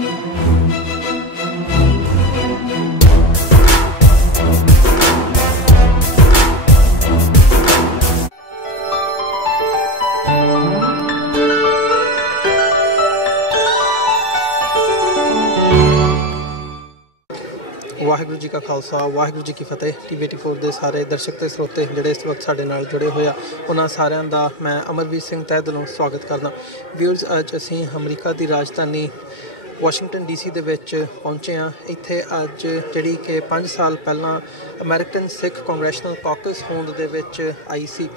वाहिगुरू जी का खालसा वाहिगुरू जी की फतेह। TV 84 ਦੇ ਸਾਰੇ ਦਰਸ਼ਕ ਤੇ ਸਰੋਤੇ ਜਿਹੜੇ ਇਸ ਵਕਤ ਸਾਡੇ ਨਾਲ ਜੁੜੇ ਹੋਏ ਆ ਉਹਨਾਂ ਸਾਰਿਆਂ ਦਾ ਮੈਂ ਅਮਰਵੀਰ ਸਿੰਘ ਤਹਿ ਦਿਲੋਂ ਸਵਾਗਤ ਕਰਦਾ। ਵਿਊਅਰਸ, ਅੱਜ ਅਸੀਂ ਅਮਰੀਕਾ ਦੀ ਰਾਜਧਾਨੀ ਵਾਸ਼ਿੰਗਟਨ DC ਦੇ ਵਿੱਚ ਪਹੁੰਚੇ ਹਾਂ। ਇੱਥੇ ਅੱਜ ਜਿਹੜੀ ਕਿ 5 ਸਾਲ ਪਹਿਲਾਂ ਅਮਰੀਕਨ ਸਿੱਖ ਕਾਂਗਰੈਸ਼ਨਲ ਕਾਕਸ ਹੋਂਦ ਦੇ ਵਿੱਚ ਆਈ ਸੀ,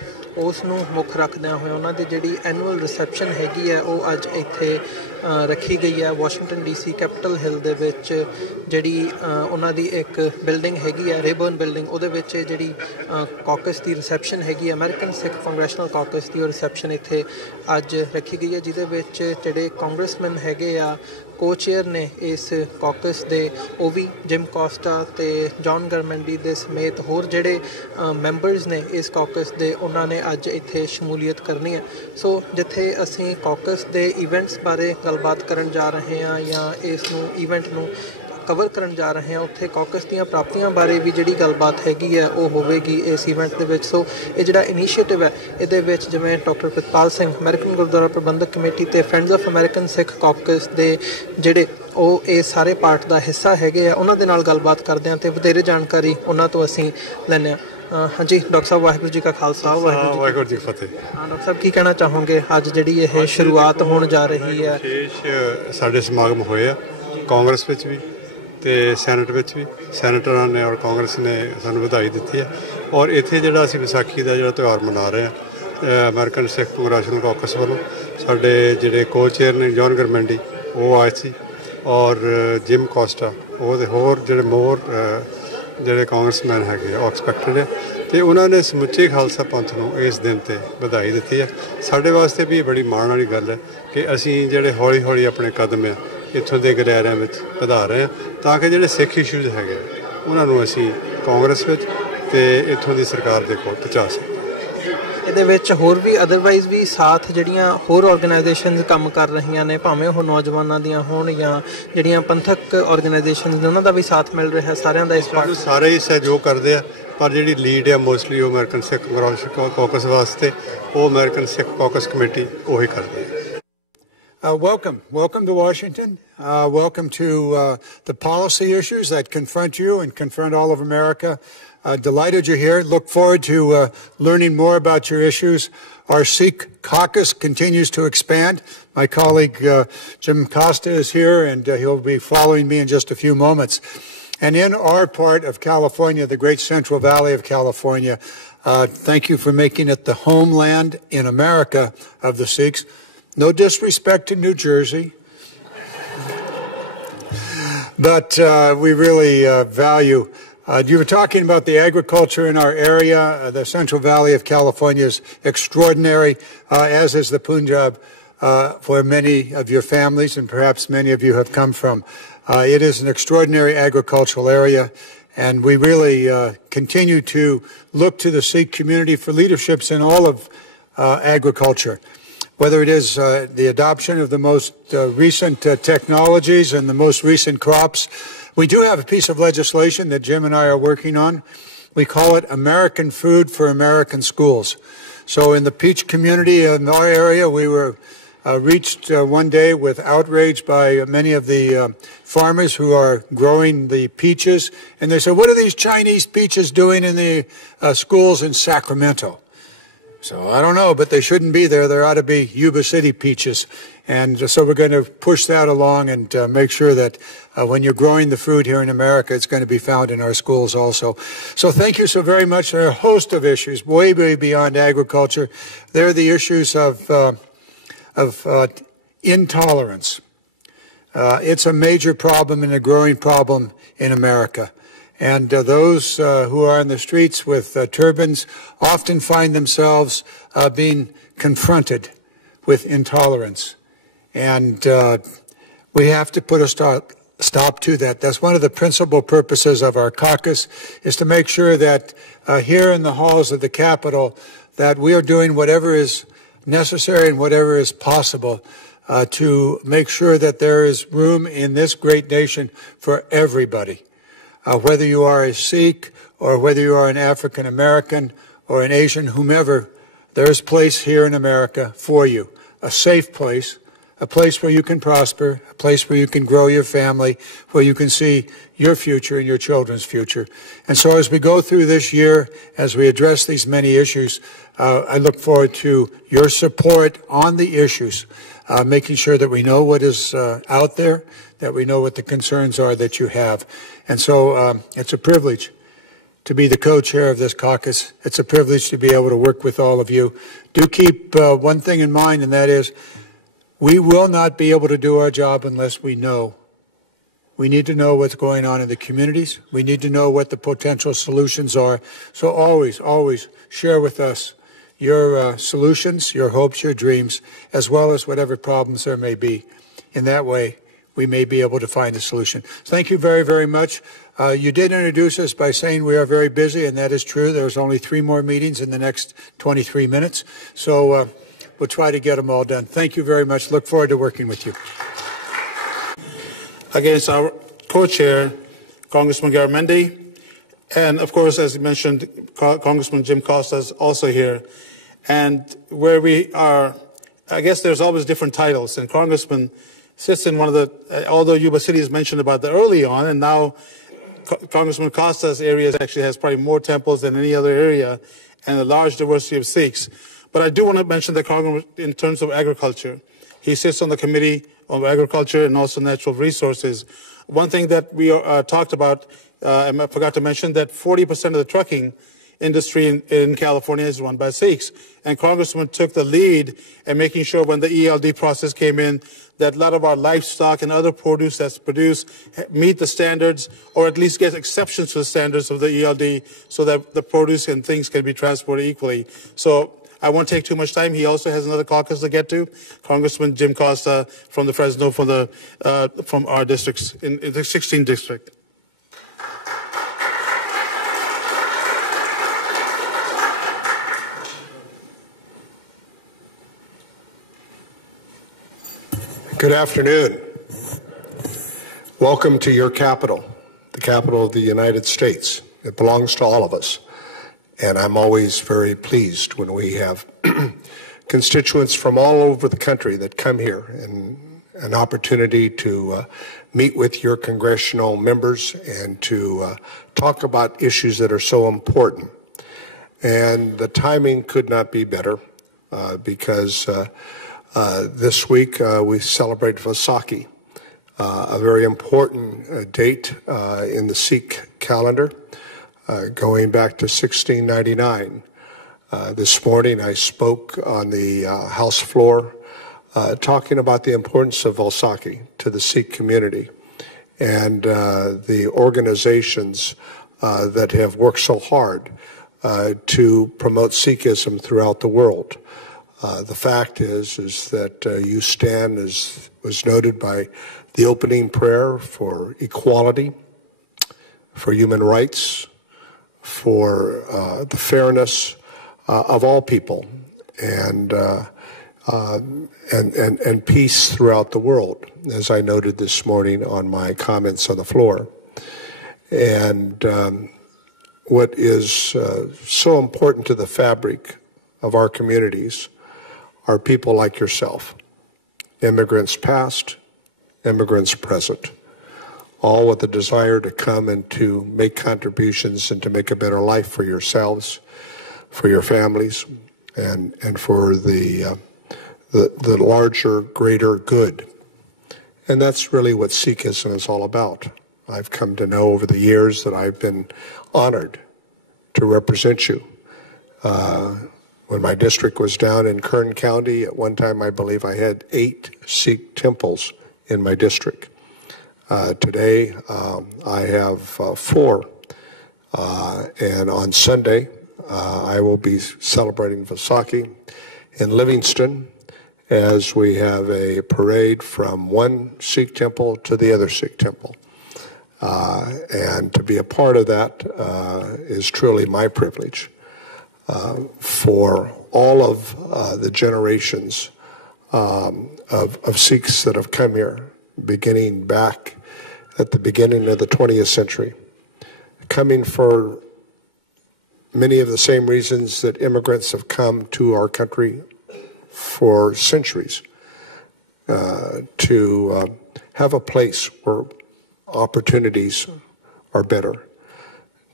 ਉਸ ਨੂੰ ਮੁੱਖ ਰੱਖਦਿਆਂ ਹੋਇਆ ਉਹਨਾਂ ਦੀ ਜਿਹੜੀ ਐਨੂਅਲ ਰਿਸੈਪਸ਼ਨ ਹੈਗੀ ਹੈ ਉਹ ਅੱਜ ਇੱਥੇ ਰੱਖੀ ਗਈ ਹੈ। ਵਾਸ਼ਿੰਗਟਨ DC ਕੈਪੀਟਲ ਹਿੱਲ ਦੇ ਵਿੱਚ ਜਿਹੜੀ ਉਹਨਾਂ ਦੀ ਇੱਕ ਬਿਲਡਿੰਗ ਹੈਗੀ ਹੈ, ਰੇਬਰਨ ਬਿਲਡਿੰਗ, ਉਹਦੇ ਵਿੱਚ ਜਿਹੜੀ ਕਾਕਸ ਦੀ ਰਿਸੈਪਸ਼ਨ ਹੈਗੀ ਹੈ, ਅਮਰੀਕਨ ਸਿੱਖ ਕਾਂਗਰੈਸ਼ਨਲ ਕਾਕਸ ਦੀ ਉਹ ਰਿਸੈਪਸ਼ਨ ਇੱਥੇ ਅੱਜ ਰੱਖੀ ਗਈ ਹੈ, ਜਿਹਦੇ ਵਿੱਚ ਜਿਹੜੇ ਕਾਂਗਰਸਮੈਨ ਹੈਗੇ ਆ co-chair ਨੇ ਇਸ ਕਾਕਸ ਦੇ, ਉਹ ਵੀ ਜਿਮ ਕੋਸਟਾ ਤੇ ਜੌਨ ਗਰਮੈਂਡੀ ਦੇ ਸਮੇਤ ਹੋਰ ਜਿਹੜੇ ਮੈਂਬਰਸ ਨੇ ਇਸ ਕਾਕਸ ਦੇ, ਉਹਨਾਂ ਨੇ ਅੱਜ ਇੱਥੇ ਸ਼ਮੂਲੀਅਤ ਕਰਨੀ ਹੈ। ਸੋ ਜਿੱਥੇ ਅਸੀਂ ਕਾਕਸ ਦੇ ਇਵੈਂਟਸ ਬਾਰੇ ਗੱਲਬਾਤ ਕਰਨ ਜਾ ਰਹੇ ਹਾਂ ਜਾਂ ਇਸ ਨੂੰ ਇਵੈਂਟ ਨੂੰ ਕਵਰ ਕਰਨ ਜਾ ਰਹੇ ਹਾਂ, ਉੱਥੇ ਕਾਕਸ ਦੀਆਂ ਪ੍ਰਾਪਤੀਆਂ ਬਾਰੇ ਵੀ ਜਿਹੜੀ ਗੱਲਬਾਤ ਹੈਗੀ ਹੈ ਉਹ ਹੋਵੇਗੀ ਇਸ ਇਵੈਂਟ ਦੇ ਵਿੱਚ। ਸੋ ਇਹ ਜਿਹੜਾ ਇਨੀਸ਼ੀਏਟਿਵ ਹੈ ਇਹਦੇ ਵਿੱਚ ਜਿਵੇਂ ਡਾਕਟਰ ਪ੍ਰਿਤਪਾਲ ਸਿੰਘ ਅਮਰੀਕਨ ਗੁਰਦੁਆਰਾ ਪ੍ਰਬੰਧਕ ਕਮੇਟੀ ਤੇ friends of American Sikh caucus ਦੇ ਜਿਹੜੇ ਉਹ ਇਹ ਸਾਰੇ ਪਾਰਟ ਦਾ ਹਿੱਸਾ ਹੈਗੇ ਆ, ਉਹਨਾਂ ਦੇ ਨਾਲ ਗੱਲਬਾਤ ਕਰਦੇ ਹਾਂ ਤੇ ਵਧੇਰੇ ਜਾਣਕਾਰੀ ਉਹਨਾਂ ਤੋਂ ਅਸੀਂ ਲੈਂਦੇ ਹਾਂ। ਹਾਂਜੀ ਡਾਕਟਰ ਸਾਹਿਬ, ਵਾਹਿਗੁਰੂ ਜੀ ਕਾ ਖਾਲਸਾ ਵਾਹਿਗੁਰੂ ਜੀ ਕੀ ਫਤਿਹ। ਡਾਕਟਰ ਸਾਹਿਬ, ਕੀ ਕਹਿਣਾ ਚਾਹੋਗੇ ਅੱਜ ਜਿਹੜੀ ਇਹ ਸ਼ੁਰੂਆਤ ਹੋਣ ਜਾ ਰਹੀ ਹੈ? ਵਿਸ਼ੇਸ਼ ਸਾਡੇ ਸਮਾਗਮ ਹੋਏ ਆ ਕਾਂਗਰਸ ਵਿੱਚ ਵੀ ਤੇ ਸੈਨੇਟ ਵਿੱਚ ਵੀ। ਸੈਨੇਟਰਾਂ ਨੇ ਔਰ ਕਾਂਗਰਸ ਨੇ ਸਾਨੂੰ ਵਧਾਈ ਦਿੱਤੀ ਹੈ ਔਰ ਇੱਥੇ ਜਿਹੜਾ ਅਸੀਂ ਵਿਸਾਖੀ ਦਾ ਜਿਹੜਾ ਤਿਉਹਾਰ ਮਨਾ ਰਹੇ ਹਾਂ ਅਮਰੀਕਨ ਸਿੱਖ ਕਾਂਗਰੈਸ਼ਨਲ ਕਾਕਸ ਵੱਲੋਂ, ਸਾਡੇ ਜਿਹੜੇ co-chair ਨੇ ਜੌਨ ਗਰਮੈਂਡੀ ਉਹ ਆਏ ਸੀ ਔਰ ਜਿਮ ਕੋਸਟਾ, ਉਹਦੇ ਹੋਰ ਜਿਹੜੇ ਕਾਂਗਰਸਮੈਨ ਹੈਗੇ ਉਹ ਐਕਸਪੈਕਟਡ ਹੈ ਤੇ ਉਹਨਾਂ ਨੇ ਸਮੁੱਚੇ ਖਾਲਸਾ ਪੰਥ ਨੂੰ ਇਸ ਦਿਨ 'ਤੇ ਵਧਾਈ ਦਿੱਤੀ ਹੈ। ਸਾਡੇ ਵਾਸਤੇ ਵੀ ਇਹ ਬੜੀ ਮਾਣ ਵਾਲੀ ਗੱਲ ਹੈ ਕਿ ਅਸੀਂ ਜਿਹੜੇ ਹੌਲੀ ਹੌਲੀ ਆਪਣੇ ਕਦਮ ਆ ਇੱਥੋਂ ਦੇ ਗਲਿਆਰਿਆਂ ਵਿੱਚ ਵਧਾ ਰਹੇ ਹਾਂ ਤਾਂ ਕਿ ਜਿਹੜੇ ਸਿੱਖ ਇਸ਼ੂਜ਼ ਹੈਗੇ ਉਹਨਾਂ ਨੂੰ ਅਸੀਂ ਕਾਂਗਰਸ ਵਿੱਚ ਤੇ ਇੱਥੋਂ ਦੀ ਸਰਕਾਰ ਦੇ ਕੋਲ ਪਹੁੰਚਾ ਸਕੀਏ। ਇਹਦੇ ਵਿੱਚ ਹੋਰ ਵੀ ਅਦਰਵਾਈਜ਼ ਵੀ ਸਾਥ ਜਿਹੜੀਆਂ ਹੋਰ ਆਰਗੇਨਾਈਜੇਸ਼ਨਸ ਕੰਮ ਕਰ ਰਹੀਆਂ ਨੇ, ਭਾਵੇਂ ਉਹ ਨੌਜਵਾਨਾਂ ਦੀਆਂ ਹੋਣ ਜਾਂ ਜਿਹੜੀਆਂ ਪੰਥਕ ਆਰਗੇਨਾਈਜੇਸ਼ਨਸ ਨੇ, ਉਹਨਾਂ ਦਾ ਵੀ ਸਾਥ ਮਿਲ ਰਿਹਾ ਸਾਰਿਆਂ ਦਾ? ਇਸ ਪਾਰਟ ਸਾਰੇ ਹੀ ਸਹਿਯੋਗ ਕਰਦੇ ਆ ਪਰ ਜਿਹੜੀ ਲੀਡ ਹੈ ਮੋਸਟਲੀ ਉਹ ਅਮਰੀਕਨ ਸਿੱਖ ਕਾਕਸ ਵਾਸਤੇ ਉਹ ਅਮਰੀਕਨ ਸਿੱਖ ਕਾਕਸ ਕਮੇਟੀ ਉਹੀ ਕਰਦੀ ਹੈ। Welcome to Washington. Welcome to the policy issues that confront you and confront all of America. Delighted you're here. Look forward to learning more about your issues. Our Sikh Caucus continues to expand. My colleague Jim Costa is here, and he'll be following me in just a few moments. And in our part of California, the great Central Valley of California, thank you for making it the homeland in America of the Sikhs. No disrespect to New Jersey, but we really value. You were talking about the agriculture in our area. The Central Valley of California is extraordinary, as is the Punjab, for many of your families, and perhaps many of you have come from. It is an extraordinary agricultural area, and we really continue to look to the Sikh community for leaderships in all of agriculture. Whether it is the adoption of the most recent technologies and the most recent crops. We do have a piece of legislation that Jim and I are working on. We call it American Food for American Schools. So in the peach community in our area, we were reached one day with outrage by many of the farmers who are growing the peaches. And they said, what are these Chinese peaches doing in the schools in Sacramento? So I don't know, but they shouldn't be there. There ought to be Yuba City peaches. And so we're going to push that along and make sure that when you're growing the food here in America, it's going to be found in our schools also. So thank you so very much. There are a host of issues way, way beyond agriculture. There are the issues of intolerance. It's a major problem and a growing problem in America. And those who are in the streets with turbans often find themselves being confronted with intolerance. And we have to put a stop to that. That's one of the principal purposes of our caucus, is to make sure that here in the halls of the Capitol that we are doing whatever is necessary and whatever is possible to make sure that there is room in this great nation for everybody. Whether you are a Sikh or whether you are an African American or an Asian, whomever, there is place here in America for you. A safe place, a place where you can prosper, a place where you can grow your family, where you can see your future and your children's future. And so as we go through this year, as we address these many issues, I look forward to your support on the issues, making sure that we know what is out there, that we know what the concerns are that you have. And so it's a privilege to be the co-chair of this caucus. It's a privilege to be able to work with all of you. Do keep one thing in mind, and that is we will not be able to do our job unless we know. We need to know what's going on in the communities. We need to know what the potential solutions are. So always, always share with us your solutions, your hopes, your dreams, as well as whatever problems there may be. In that way, we may be able to find a solution. Thank you very, very much. You did introduce us by saying we are very busy, and that is true. There's only 3 more meetings in the next 23 minutes. So we'll try to get them all done. Thank you very much. Look forward to working with you. Against our co-chair, Congressman Garamendi, and of course, as you mentioned, Congressman Jim Costa is also here. And where we are, I guess there's always different titles, and Congressman sits in one of the, although Yuba City is mentioned about the early on, and now Congressman Costa's area actually has probably more temples than any other area and a large diversity of Sikhs. But I do want to mention that Congressman, in terms of agriculture, he sits on the Committee on Agriculture and also Natural Resources. One thing that we talked about, I forgot to mention, that 40% of the trucking industry in California is run by Sikhs. And Congressman took the lead in making sure when the ELD process came in that a lot of our livestock and other produce that's produced meet the standards or at least get exceptions to the standards of the ELD so that the produce and things can be transported equally. So I won't take too much time. He also has another caucus to get to. Congressman Jim Costa from the Fresno from our districts, in the 16th district. Good afternoon. Welcome to your capital, the capital of the United States. It belongs to all of us. And I'm always very pleased when we have constituents from all over the country that come here and an opportunity to meet with your congressional members and to talk about issues that are so important. And the timing could not be better because this week we celebrate Vaisakhi, a very important date in the Sikh calendar, going back to 1699. This morning I spoke on the House floor talking about the importance of Vaisakhi to the Sikh community and the organizations that have worked so hard to promote Sikhism throughout the world. The fact is that you stand, as was noted by the opening prayer, for equality, for human rights, for the fairness of all people, and peace throughout the world, as I noted this morning on my comments on the floor. And what is so important to the fabric of our communities are people like yourself, immigrants past, immigrants present, all with the desire to come and to make contributions and to make a better life for yourselves, for your families, and for the larger, greater good. And that's really what Sikhism is all about. I've come to know over the years that I've been honored to represent you. When my district was down in Kern County, at one time I believe I had 8 Sikh temples in my district. Today I have 4. And on Sunday I will be celebrating Vaisakhi in Livingston as we have a parade from one Sikh temple to the other Sikh temple. And to be a part of that is truly my privilege. For all of the generations of Sikhs that have come here, beginning back at the beginning of the 20th century, coming for many of the same reasons that immigrants have come to our country for centuries, to have a place where opportunities are better,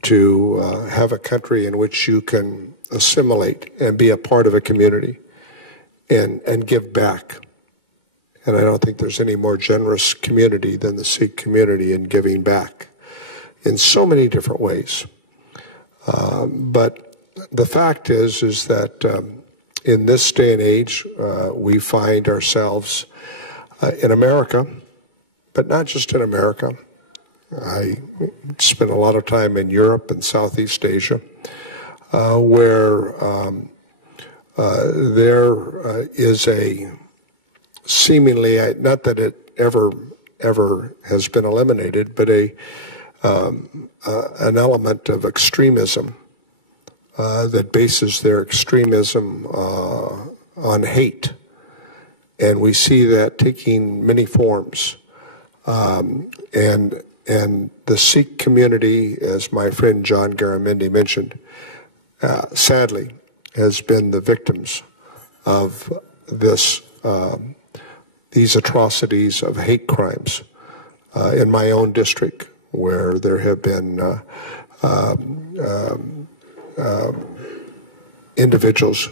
to have a country in which you can assimilate and be a part of a community and give back. And I don't think there's any more generous community than the Sikh community in giving back in so many different ways. But the fact is that in this day and age, we find ourselves in America, but not just in America. I spent a lot of time in Europe and Southeast Asia, where there is a seemingly, not that it ever has been eliminated, but an element of extremism that bases their extremism on hate. And we see that taking many forms. And the Sikh community, as my friend John Garamendi mentioned, sadly has been the victims of these atrocities of hate crimes in my own district, where there have been individuals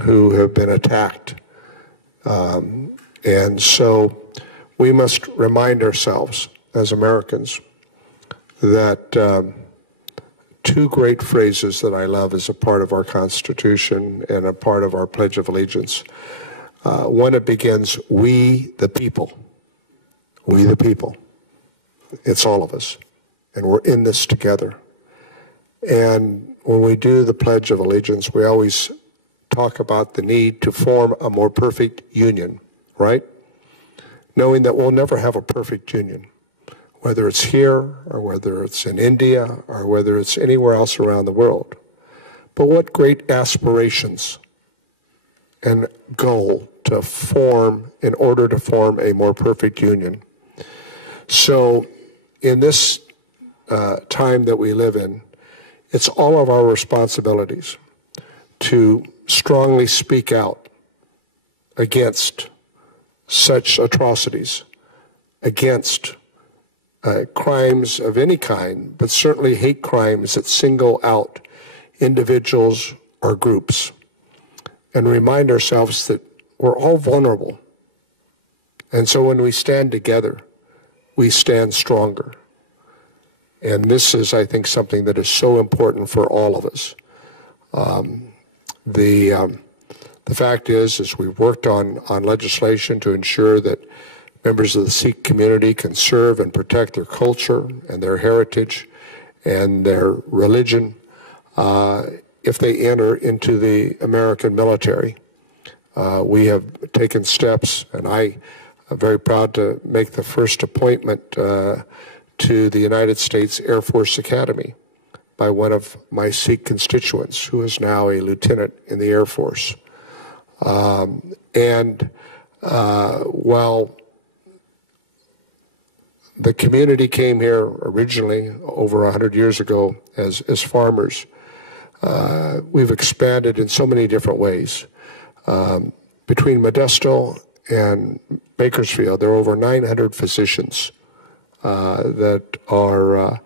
who have been attacked. And so we must remind ourselves as Americans that two great phrases that I love as a part of our Constitution and a part of our Pledge of Allegiance. One, it begins, we the people. We the people. It's all of us. And we're in this together. And when we do the Pledge of Allegiance, we always talk about the need to form a more perfect union, right? Knowing that we'll never have a perfect union, whether it's here or whether it's in India or whether it's anywhere else around the world. But what great aspirations and goal to form in order to form a more perfect union. So in this time that we live in, it's all of our responsibilities to strongly speak out against such atrocities, against crimes of any kind, but certainly hate crimes that single out individuals or groups, and remind ourselves that we're all vulnerable. And so when we stand together, we stand stronger. And this is, I think, something that is so important for all of us. The fact is we've worked on legislation to ensure that members of the Sikh community can serve and protect their culture and their heritage and their religion if they enter into the American military. We have taken steps, and I am very proud to make the first appointment to the United States Air Force Academy by one of my Sikh constituents, who is now a lieutenant in the Air Force. While the community came here originally over 100 years ago as farmers, we've expanded in so many different ways. Between Modesto and Bakersfield, there are over 900 physicians that are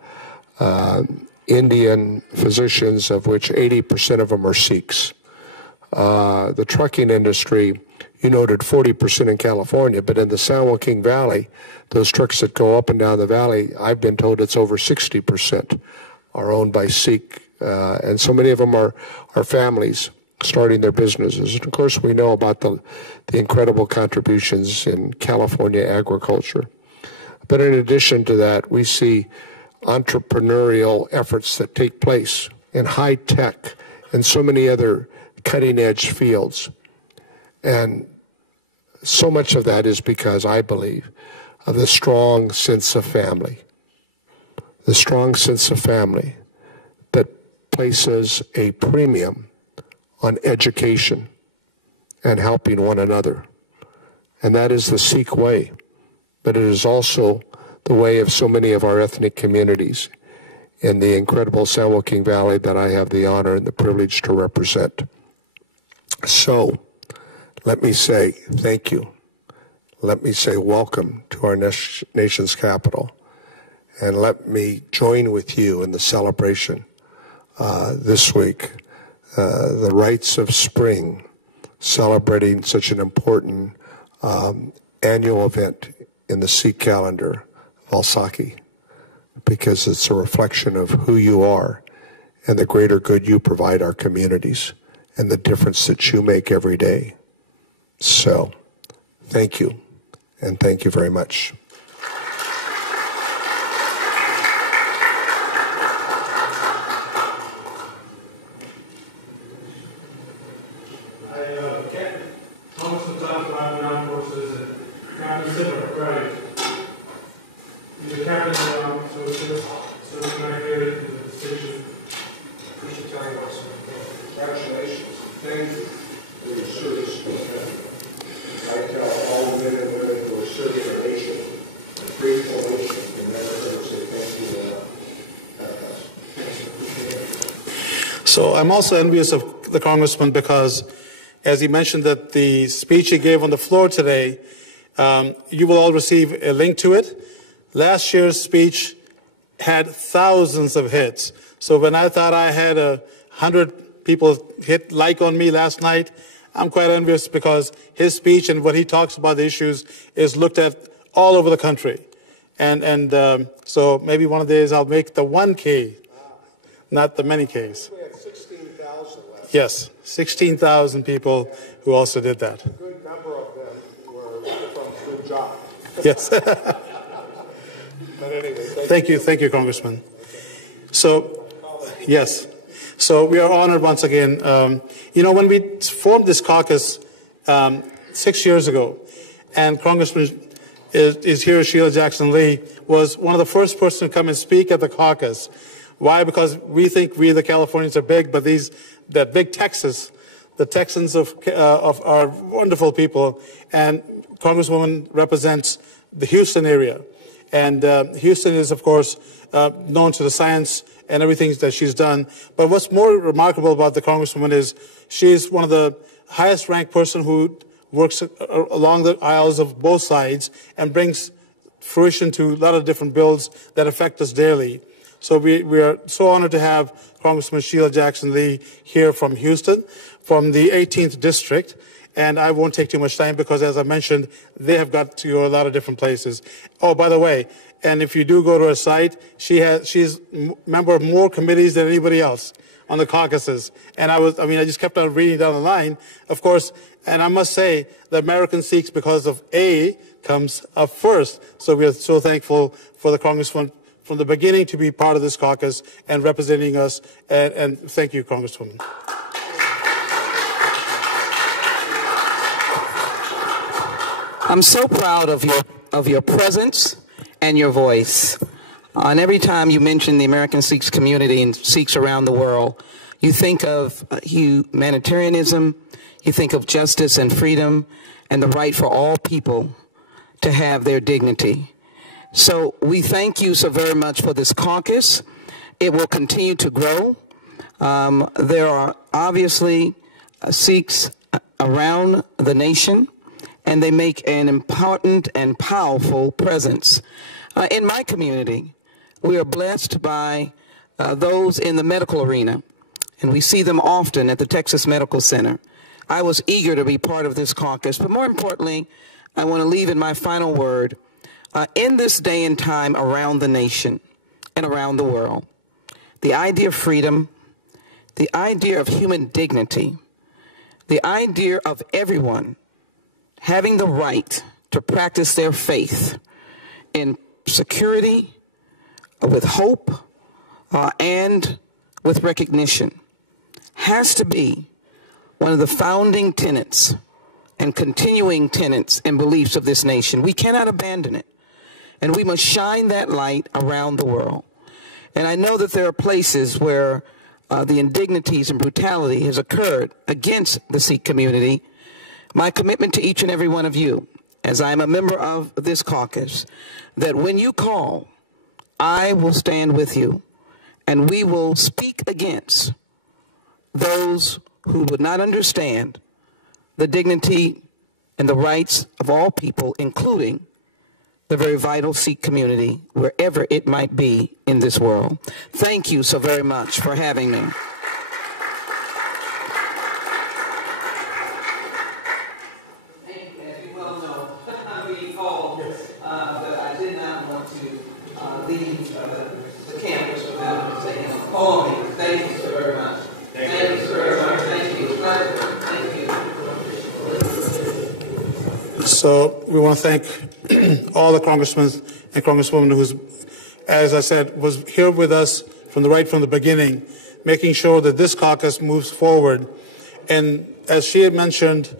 Indian physicians, of which 80% of them are Sikhs. The trucking industry, you noted 40% in California, but in the San Joaquin Valley, those trucks that go up and down the valley, I've been told it's over 60% are owned by Sikh, and so many of them are families starting their businesses. And of course, we know about the incredible contributions in California agriculture. But in addition to that, we see entrepreneurial efforts that take place in high tech and so many other cutting-edge fields. And so much of that is because, I believe, of the strong sense of family. The strong sense of family that places a premium on education and helping one another. and that is the Sikh way. But it is also the way of so many of our ethnic communities in the incredible San Joaquin Valley that I have the honor and the privilege to represent. So, let me say thank you. Let me say welcome to our nation's capital. And let me join with you in the celebration this week, the rites of spring, celebrating such an important annual event in the Sikh calendar, Valsakhi, because it's a reflection of who you are and the greater good you provide our communities and the difference that you make every day. So, thank you, and thank you very much. So I'm also envious of the Congressman because, as he mentioned that the speech he gave on the floor today, you will all receive a link to it. Last year's speech had thousands of hits. So when I thought I had 100 people hit like on me last night, I'm quite envious because his speech and what he talks about the issues is looked at all over the country. And so maybe one of the days I'll make the 1K, not the many Ks. We had 16,000 last. Yes, 16,000 people who also did that. A good number of them were from Punjab. Yes. But anyway, Thank you, Congressman. So, yes. So we are honored once again. When we formed this caucus 6 years ago, and Congressman is here, Sheila Jackson Lee, was one of the first person to come and speak at the caucus. Why? Because we think we, the Californians, are big, but that big Texas, the Texans of our wonderful people, and Congresswoman represents the Houston area. And Houston is, of course, known to the science and everything that she's done. But what's more remarkable about the Congresswoman is she's one of the highest ranked person who works along the aisles of both sides and brings fruition to a lot of different bills that affect us daily. So we are so honored to have Congressman Sheila Jackson Lee here from Houston, from the 18th District. And I won't take too much time because, as I mentioned, they have got to go a lot of different places. Oh, by the way, and if you do go to her site, she's a member of more committees than anybody else on the caucuses. And I just kept on reading down the line, of course. And I must say, the American Sikhs, because of A, comes up first. So we are so thankful for the Congressman from the beginning to be part of this caucus and representing us. And thank you, Congresswoman. I'm so proud of your presence and your voice. And every time you mention the American Sikhs community and Sikhs around the world, you think of humanitarianism, you think of justice and freedom and the right for all people to have their dignity. So we thank you so very much for this caucus. It will continue to grow. There are obviously Sikhs around the nation, and they make an important and powerful presence. In my community, we are blessed by those in the medical arena, and we see them often at the Texas Medical Center. I was eager to be part of this caucus, but more importantly, I want to leave in my final word, in this day and time around the nation and around the world, the idea of freedom, the idea of human dignity, the idea of everyone having the right to practice their faith in security, with hope, and with recognition has to be one of the founding tenets and continuing tenets and beliefs of this nation. We cannot abandon it, and we must shine that light around the world. And I know that there are places where the indignities and brutality has occurred against the Sikh community. My commitment to each and every one of you as I am a member of this caucus, that when you call, I will stand with you, and we will speak against those who would not understand the dignity and the rights of all people, including the very vital Sikh community, wherever it might be in this world. Thank you so very much for having me. As you well know, I'm being called, but I did not want to leave the campus without saying a poem. Thank you so very much. Thank you so very much. Thank you. Thank you. So we want to thank all the congressmen and congresswomen who's, as I said, was here with us from the beginning, making sure that this caucus moves forward. And as she had mentioned,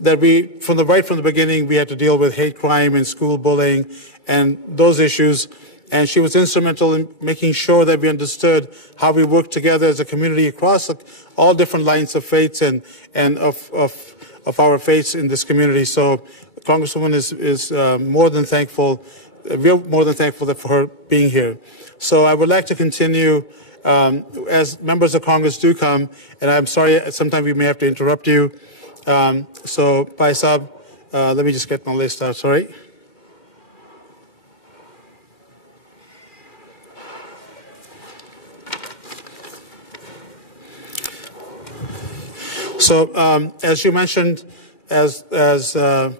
that from the beginning, we had to deal with hate crime and school bullying and those issues. And she was instrumental in making sure that we understood how we work together as a community across all different lines of faiths and of our faiths in this community. So Congresswoman is more than thankful. We're more than thankful for her being here. So I would like to continue as members of Congress do come, and I'm sorry, sometimes we may have to interrupt you. So, Bhai Saab, let me just get my list out, sorry. So, as you mentioned, as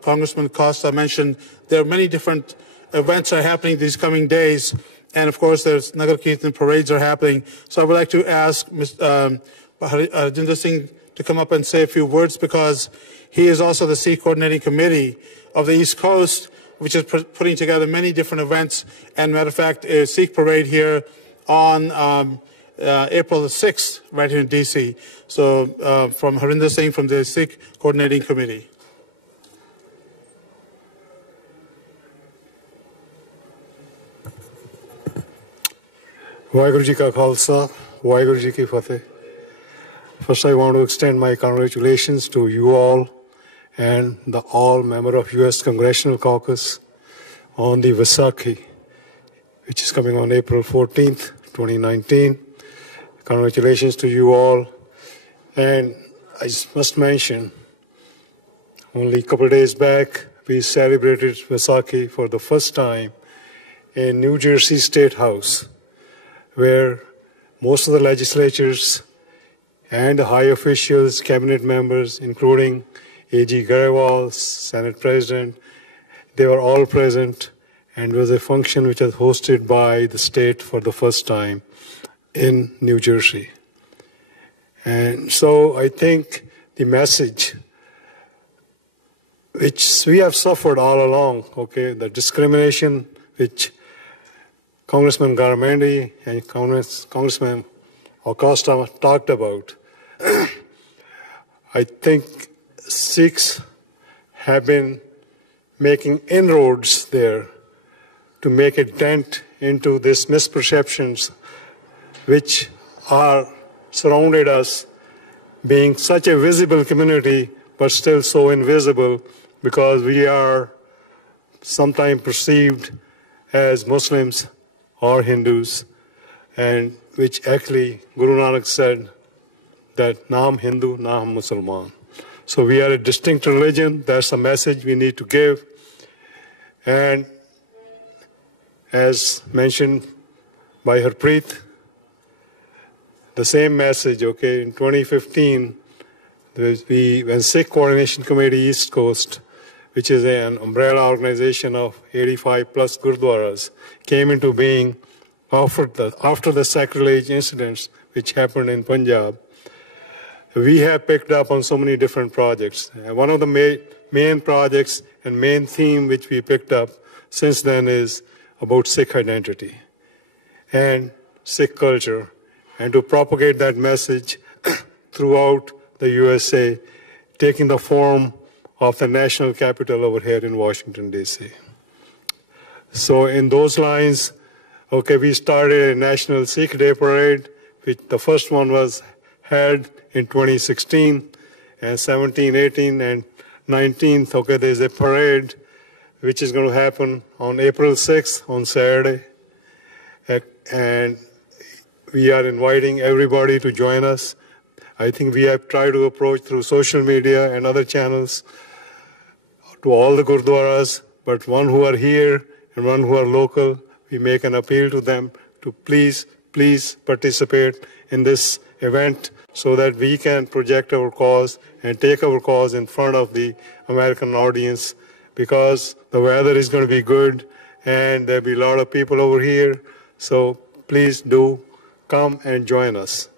Congressman Costa mentioned, there are many different events are happening these coming days, and of course, there's Nagar Kirtan parades are happening. So, I would like to ask Mr. Harjinder Singh to come up and say a few words, because he is also the Sikh Coordinating Committee of the East Coast, which is putting together many different events. And matter of fact, a Sikh parade here on April the 6th, right here in D.C. So from Harinder Singh from the Sikh Coordinating Committee. Waheguru Ji Ka Khalsa, Waheguru Ji Ki Fateh. First, I want to extend my congratulations to you all and the all member of U.S. Congressional Caucus on the Vaisakhi, which is coming on April 14th, 2019. Congratulations to you all. And I must mention, only a couple of days back, we celebrated Vaisakhi for the first time in New Jersey State House, where most of the legislatures and the high officials, cabinet members, including A.G. Garewal, Senate President, they were all present, and it was a function which was hosted by the state for the first time in New Jersey. And so I think the message which we have suffered all along, okay, the discrimination which Congressman Garamendi and Congressman Acosta talked about, I think Sikhs have been making inroads there to make a dent into these misperceptions which are surrounded us, being such a visible community but still so invisible, because we are sometimes perceived as Muslims or Hindus, and which actually Guru Nanak said that Naam Hindu, Naam Musalman. So we are a distinct religion. That's the message we need to give. And as mentioned by Harpreet, the same message, okay, in 2015, when Sikh Coordination Committee East Coast, which is an umbrella organization of 85 plus Gurdwaras, came into being after the sacrilege incidents which happened in Punjab. We have picked up on so many different projects. One of the main projects and main theme which we picked up since then is about Sikh identity and Sikh culture, and to propagate that message throughout the USA, taking the form of the national capital over here in Washington, D.C. So in those lines, okay, we started a National Sikh Day Parade, which the first one was held in 2016, and 17, 18, and 19th, okay, there's a parade which is going to happen on April 6th on Saturday. And we are inviting everybody to join us. I think we have tried to approach through social media and other channels to all the gurdwaras, but one who are here and one who are local, we make an appeal to them to please participate in this event so that we can project our cause and take our cause in front of the American audience, because the weather is going to be good and there'll be a lot of people over here. So please do come and join us.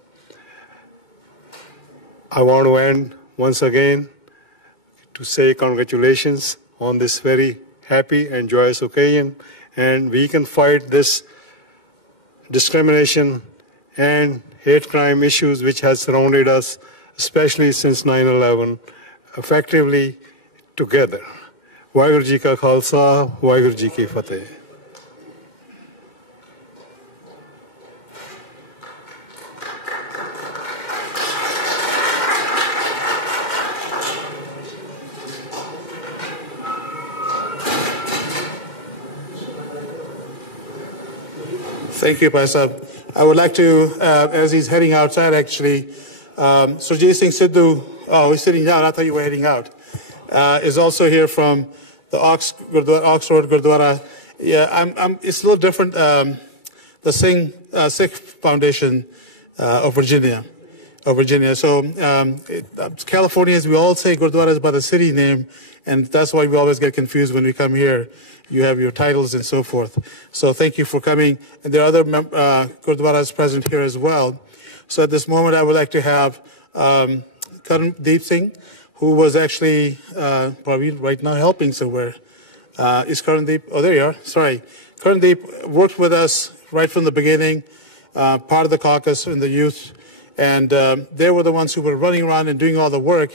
I want to end once again to say congratulations on this very happy and joyous occasion, and we can fight this discrimination and hate crime issues which has surrounded us, especially since 9/11, effectively together. Waheguru Ji Ka Khalsa, Waheguru Ji Ki Fateh. Thank you, Paisab. I would like to, as he's heading outside, actually, Surjit Singh Sidhu, oh, he's sitting down. I thought you were heading out. Is also here from the Ox Road Gurdwara. Yeah, it's a little different. The Sikh Foundation of Virginia. So Californians, we all say Gurdwara is by the city name, and that's why we always get confused when we come here. You have your titles and so forth. So thank you for coming. And there are other Gurdwaras present here as well. So at this moment, I would like to have Karandeep Singh, who was actually probably right now helping somewhere. Is Karandeep? Oh, there you are. Sorry. Karandeep worked with us right from the beginning, part of the caucus and the youth. And they were the ones who were running around and doing all the work.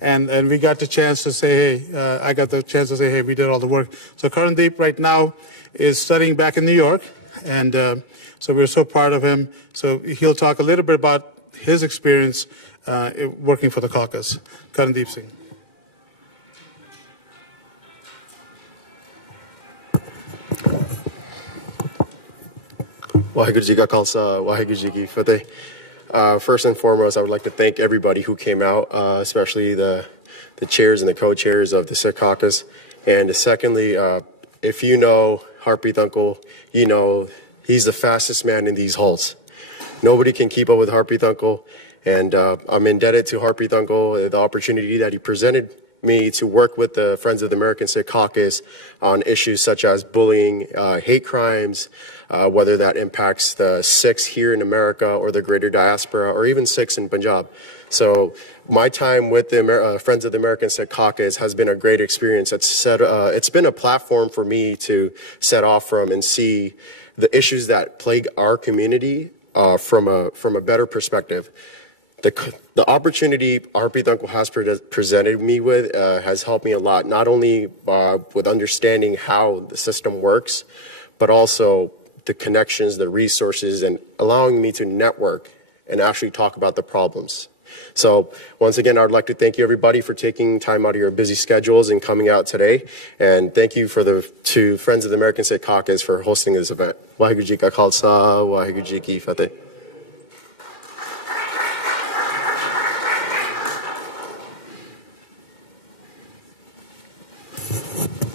And we got the chance to say, hey, I got the chance to say, hey, we did all the work. So Karandeep right now is studying back in New York. And so we're so proud of him. So he'll talk a little bit about his experience working for the caucus. Karandeep Singh. Waheguru Ji Ka Khalsa, Waheguru Ji Ki Fateh. First and foremost, I would like to thank everybody who came out, especially the chairs and the co-chairs of the Sikh Caucus. And secondly, if you know Harpreet Uncle, you know he's the fastest man in these halls. Nobody can keep up with Harpreet Uncle, and I'm indebted to Harpreet Uncle the opportunity that he presented me to work with the Friends of the American Sikh Caucus on issues such as bullying, hate crimes, whether that impacts the Sikhs here in America or the greater diaspora or even Sikhs in Punjab. So my time with the Friends of the American Sikh Caucus has been a great experience. It's been a platform for me to set off from and see the issues that plague our community from a better perspective. The opportunity Harpreet Uncle has presented me with has helped me a lot, not only with understanding how the system works, but also the connections, the resources, and allowing me to network and actually talk about the problems. So once again, I would like to thank you everybody for taking time out of your busy schedules and coming out today. And thank you to Friends of the American Sikh Caucus for hosting this event. Waheguru Ji Ka Khalsa, Waheguru Ji Ki Fateh.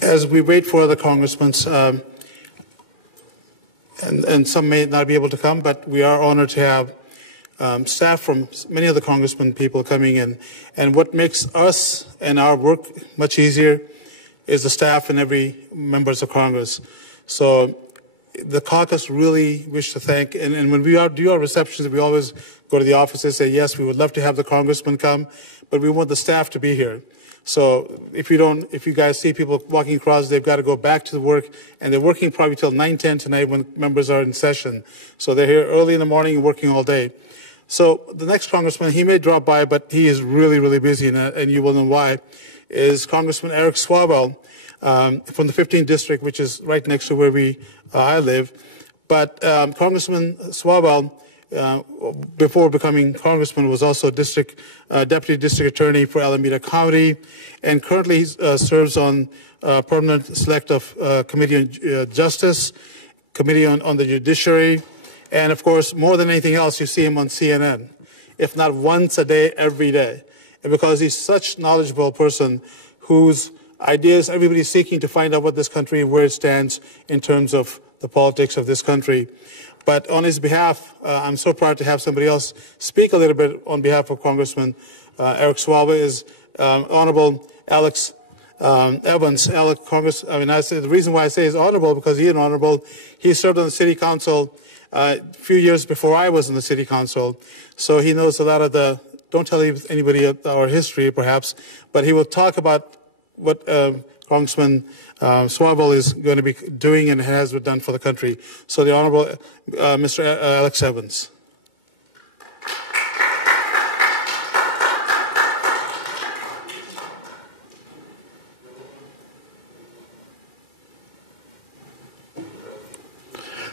As we wait for the congressmen, and some may not be able to come, but we are honored to have staff from many of the congressmen people coming in. And what makes us and our work much easier is the staff and every members of Congress. So the caucus really wish to thank, and when we do our receptions, we always go to the office and say, yes, we would love to have the congressman come, but we want the staff to be here. So if you guys see people walking across, they've got to go back to the work, and they're working probably till 9:10 tonight when members are in session. So they're here early in the morning and working all day. So the next congressman, he may drop by, but he is really, really busy, and you will know why, is Congressman Eric Swalwell from the 15th district, which is right next to where I live. But Congressman Swalwell before becoming congressman, was also deputy district attorney for Alameda County, and currently serves on permanent selective committee on justice, committee on the judiciary, and of course, more than anything else, you see him on CNN, if not once a day, every day. And because he's such a knowledgeable person whose ideas everybody's seeking to find out what this country, where it stands in terms of the politics of this country. But on his behalf, I'm so proud to have somebody else speak a little bit on behalf of Congressman Eric Swalba, is Honorable Alex Evans. The reason why I say he's honorable because he is honorable. He served on the city council a few years before I was in the city council, so he knows a lot of the. Don't tell anybody our history, perhaps, but he will talk about what Congressman Swalba is going to be doing and has done for the country. So the Honorable Mr. Alex Evans.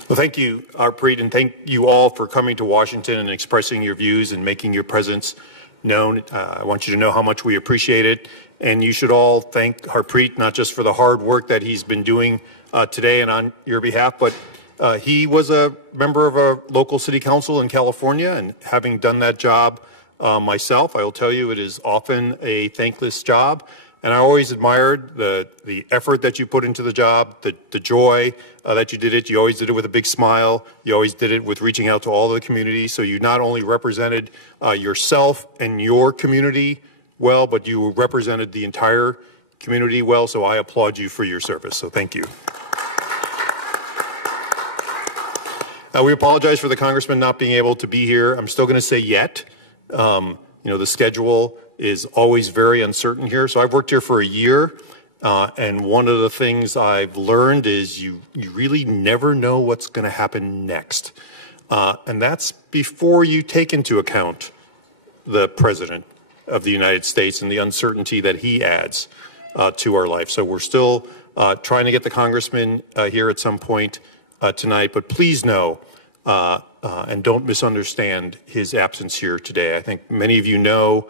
Well, thank you, Harpreet, and thank you all for coming to Washington and expressing your views and making your presence known. I want you to know how much we appreciate it. And you should all thank Harpreet, not just for the hard work that he's been doing today and on your behalf, but he was a member of a local city council in California, and having done that job myself, I will tell you it is often a thankless job. And I always admired the effort that you put into the job, the joy that you did it. You always did it with a big smile. You always did it with reaching out to all the community. So you not only represented yourself and your community well, but you represented the entire community well. So I applaud you for your service. So thank you. We apologize for the congressman not being able to be here. I'm still going to say yet. You know, the schedule is always very uncertain here. So I've worked here for a year, and one of the things I've learned is you really never know what's going to happen next. And that's before you take into account the President of the United States and the uncertainty that he adds to our life. So we're still trying to get the congressman here at some point tonight, but please know and don't misunderstand his absence here today. I think many of you know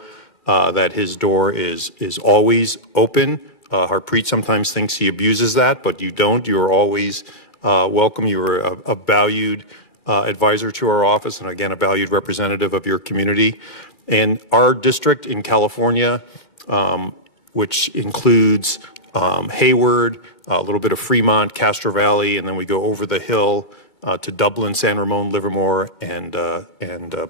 that his door is always open. Harpreet sometimes thinks he abuses that, but you don't. You're always welcome. You're a valued advisor to our office, and again, a valued representative of your community. And our district in California, which includes Hayward, a little bit of Fremont, Castro Valley, and then we go over the hill to Dublin, San Ramon, Livermore, and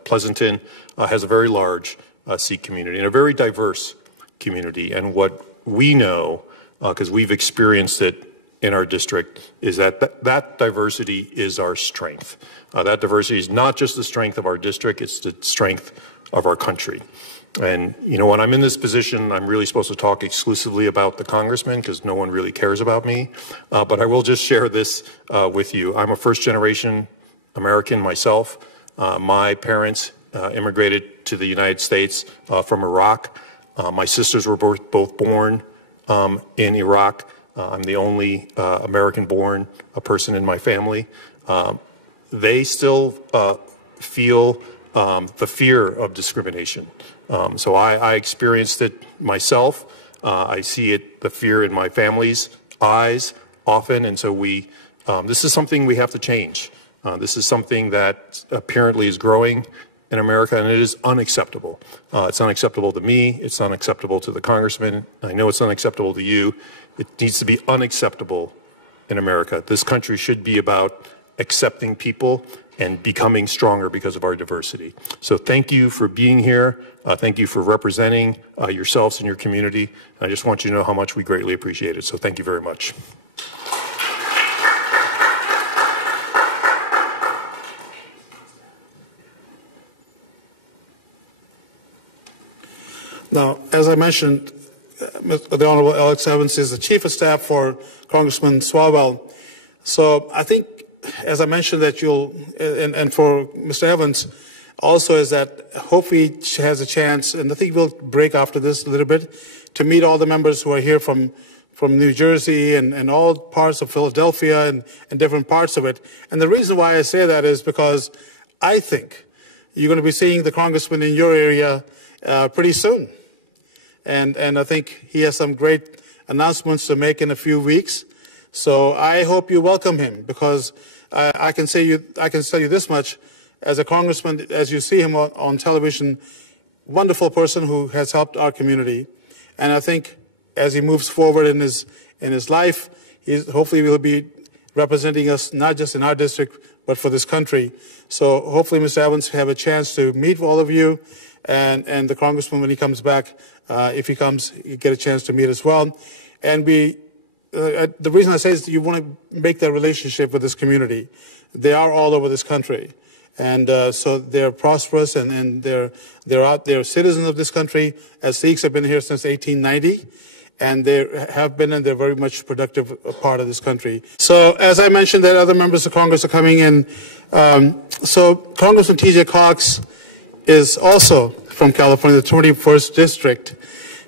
Pleasanton, has a very large Sikh community and a very diverse community. And what we know, because we've experienced it in our district, is that that diversity is our strength. That diversity is not just the strength of our district, it's the strength of our country. And, you know, when I'm in this position, I'm really supposed to talk exclusively about the congressman because no one really cares about me. But I will just share this with you. I'm a first-generation American myself. My parents immigrated to the United States from Iraq. My sisters were both born in Iraq. I'm the only American-born person in my family. They still feel the fear of discrimination. So I experienced it myself. I see it, the fear in my family's eyes often, and so this is something we have to change. This is something that apparently is growing in America, and it is unacceptable. It's unacceptable to me. It's unacceptable to the congressman. I know it's unacceptable to you. It needs to be unacceptable in America. This country should be about accepting people and becoming stronger because of our diversity. So thank you for being here. Thank you for representing yourselves and your community. And I just want you to know how much we greatly appreciate it. So thank you very much. Now, as I mentioned, the Honorable Alex Evans is the Chief of Staff for Congressman Swalba. So I think, as I mentioned, that and for Mr. Evans, also is that hopefully he has a chance, and I think we'll break after this a little bit, to meet all the members who are here from New Jersey and all parts of Philadelphia and different parts of it. And the reason why I say that is because I think you're going to be seeing the congressman in your area pretty soon. And I think he has some great announcements to make in a few weeks. So I hope you welcome him, because I can tell you this much: as a congressman, as you see him on television, wonderful person who has helped our community. And I think as he moves forward in his life, hopefully will be representing us not just in our district, but for this country. So hopefully, Mr. Evans, have a chance to meet all of you, and the congressman, when he comes back, if he comes, you get a chance to meet as well. And the reason I say is you want to make that relationship with this community. They are all over this country. And so they're prosperous, and they're citizens of this country. As Sikhs have been here since 1890, and they have been, and they're very much productive part of this country. So as I mentioned, that other members of Congress are coming in. So Congressman T.J. Caucus is also from California, the 21st District.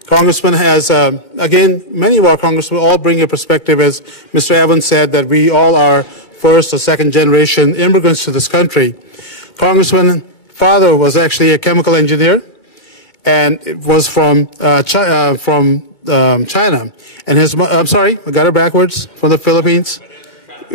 Congressman has, again, many of our congressmen all bring a perspective, as Mr. Evans said, that we all are first or second generation immigrants to this country. Congressman's father was actually a chemical engineer, and it was from China. And I'm sorry, I got it backwards, from the Philippines.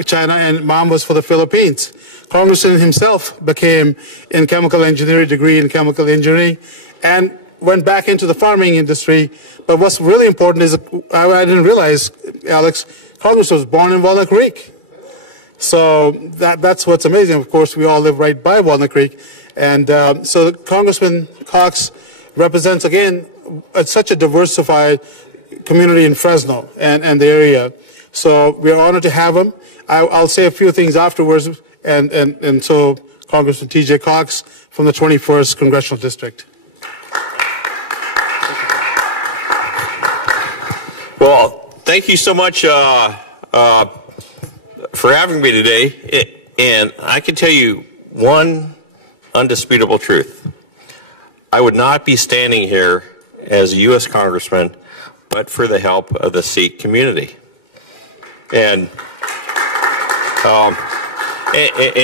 China, and mom was for the Philippines. Congressman himself became in chemical engineering, degree in chemical engineering, and went back into the farming industry. But what's really important is, I didn't realize, Alex, Congressman was born in Walnut Creek. So that's what's amazing. Of course, we all live right by Walnut Creek. And so Congressman Cox represents, again, such a diversified community in Fresno and the area. So we're honored to have him. I'll say a few things afterwards. And so Congressman T.J. Caucus from the 21st Congressional District. Well, thank you so much for having me today. And I can tell you one undisputable truth. I would not be standing here as a U.S. Congressman but for the help of the Sikh community. And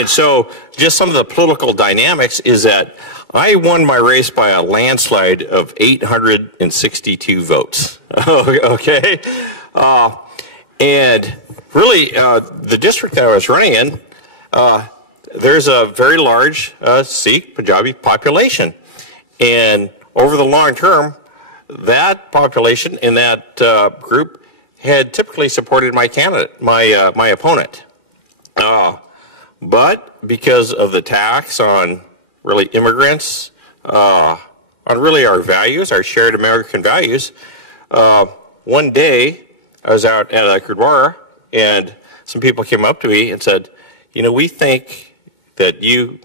so just some of the political dynamics is that I won my race by a landslide of 862 votes. Okay? And really, the district that I was running in, there's a very large Sikh Punjabi population. And over the long term, that population in that group had typically supported my candidate, my opponent. But because of the tax on really immigrants, on really our values, our shared American values, one day I was out at a Gurdwara, and some people came up to me and said, you know, we think that you,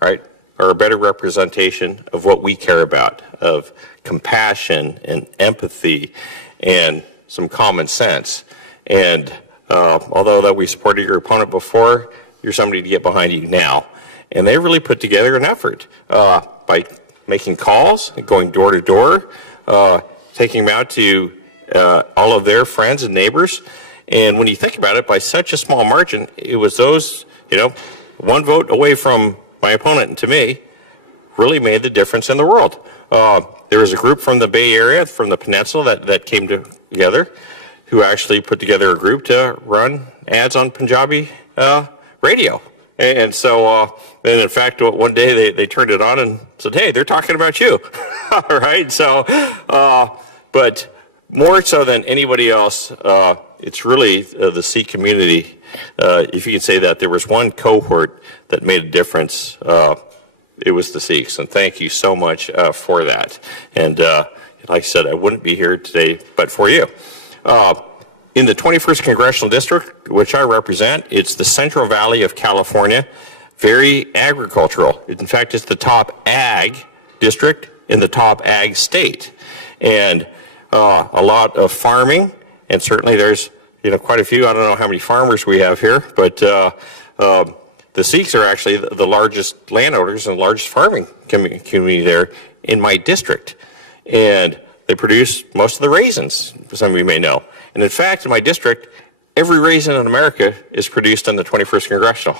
right, are a better representation of what we care about, of compassion and empathy and some common sense. And although that we supported your opponent before, you're somebody to get behind you now. And they really put together an effort by making calls, going door to door, taking them out to all of their friends and neighbors. And when you think about it, by such a small margin, it was those, you know, one vote away from my opponent and to me really made the difference in the world. There was a group from the Bay Area, from the peninsula, that came together, who actually put together a group to run ads on Punjabi radio. And so, and in fact, one day they turned it on and said, hey, they're talking about you. All right, so, but more so than anybody else, it's really the Sikh community. If you can say that there was one cohort that made a difference, it was the Sikhs. And thank you so much for that. And like I said, I wouldn't be here today but for you. In the 21st Congressional District, which I represent, it's the Central Valley of California, very agricultural. In fact, it's the top ag district in the top ag state. And a lot of farming, and certainly there's, you know, quite a few. I don't know how many farmers we have here, but the Sikhs are actually the largest landowners and largest farming community there in my district. And they produce most of the raisins, some of you may know. And in fact, in my district, every raisin in America is produced in the 21st Congressional.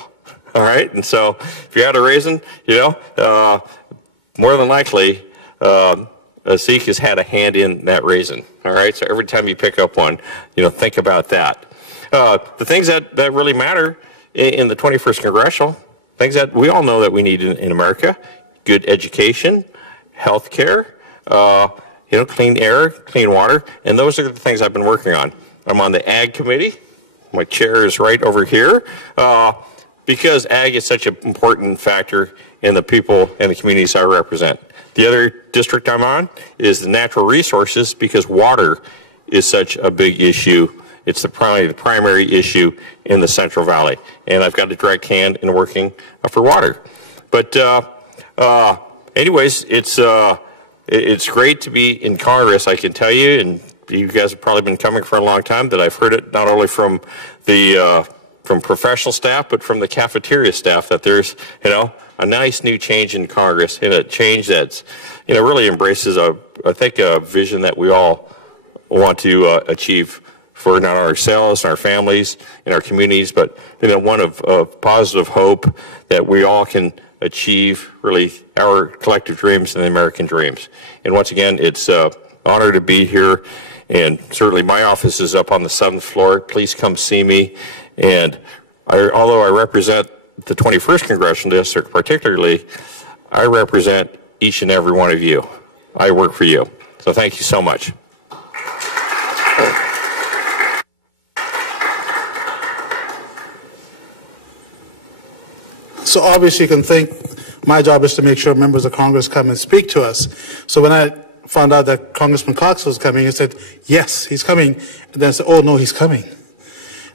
All right, and so if you had a raisin, more than likely, a Sikh has had a hand in that raisin. All right, so every time you pick up one, think about that. The things that really matter in the 21st congressional, things that we all know that we need in America: good education, health care, clean air, clean water, and those are the things I've been working on. I'm on the Ag Committee. My chair is right over here, because Ag is such an important factor in the people and the communities I represent. The other district I'm on is the natural resources, because water is such a big issue. It's the primary issue in the Central Valley, and I've got a direct hand in working for water. But anyways, it's great to be in Congress, I can tell you, and you guys have probably been coming for a long time, that I've heard it not only from the from professional staff, but from the cafeteria staff, that there's a nice new change in Congress, and a change that's really embraces I think a vision that we all want to achieve for not ourselves and our families and our communities, but one of positive hope that we all can achieve really our collective dreams and the American dreams. And once again, it's an honor to be here, and certainly my office is up on the 7th floor. Please come see me. And although I represent the 21st Congressional District particularly, I represent each and every one of you. I work for you. So thank you so much. So obviously you can think my job is to make sure members of Congress come and speak to us. So when I found out that Congressman Cox was coming, I said, yes, he's coming. And then I said, oh, no, he's coming.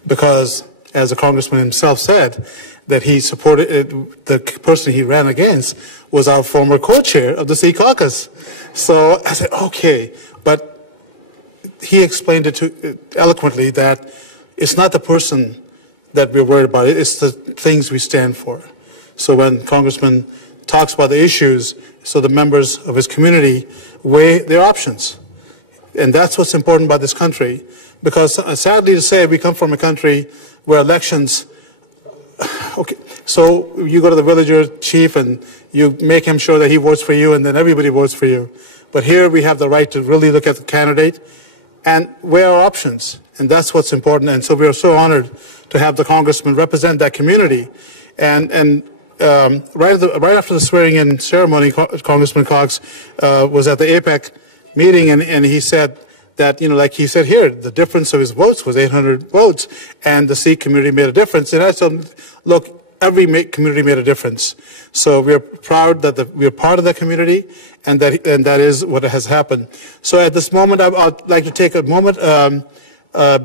Because, as the congressman himself said, that he supported, the person he ran against was our former co-chair of the Sikh Caucus. So I said, okay. But he explained it eloquently that it's not the person that we're worried about, it's the things we stand for. So when Congressman talks about the issues, so the members of his community weigh their options. And that's what's important about this country. Because sadly to say, we come from a country where elections, okay, so you go to the villager chief and you make him sure that he votes for you, and then everybody votes for you. But here we have the right to really look at the candidate and weigh our options. And that's what's important. And so we are so honored to have the congressman represent that community. And right after the swearing-in ceremony, Congressman Cox was at the APEC meeting, and he said that, like he said here, the difference of his votes was 800 votes, and the Sikh community made a difference. And I said, look, every community made a difference. So we are proud that we are part of that community, and that is what has happened. So at this moment, I'd like to take a moment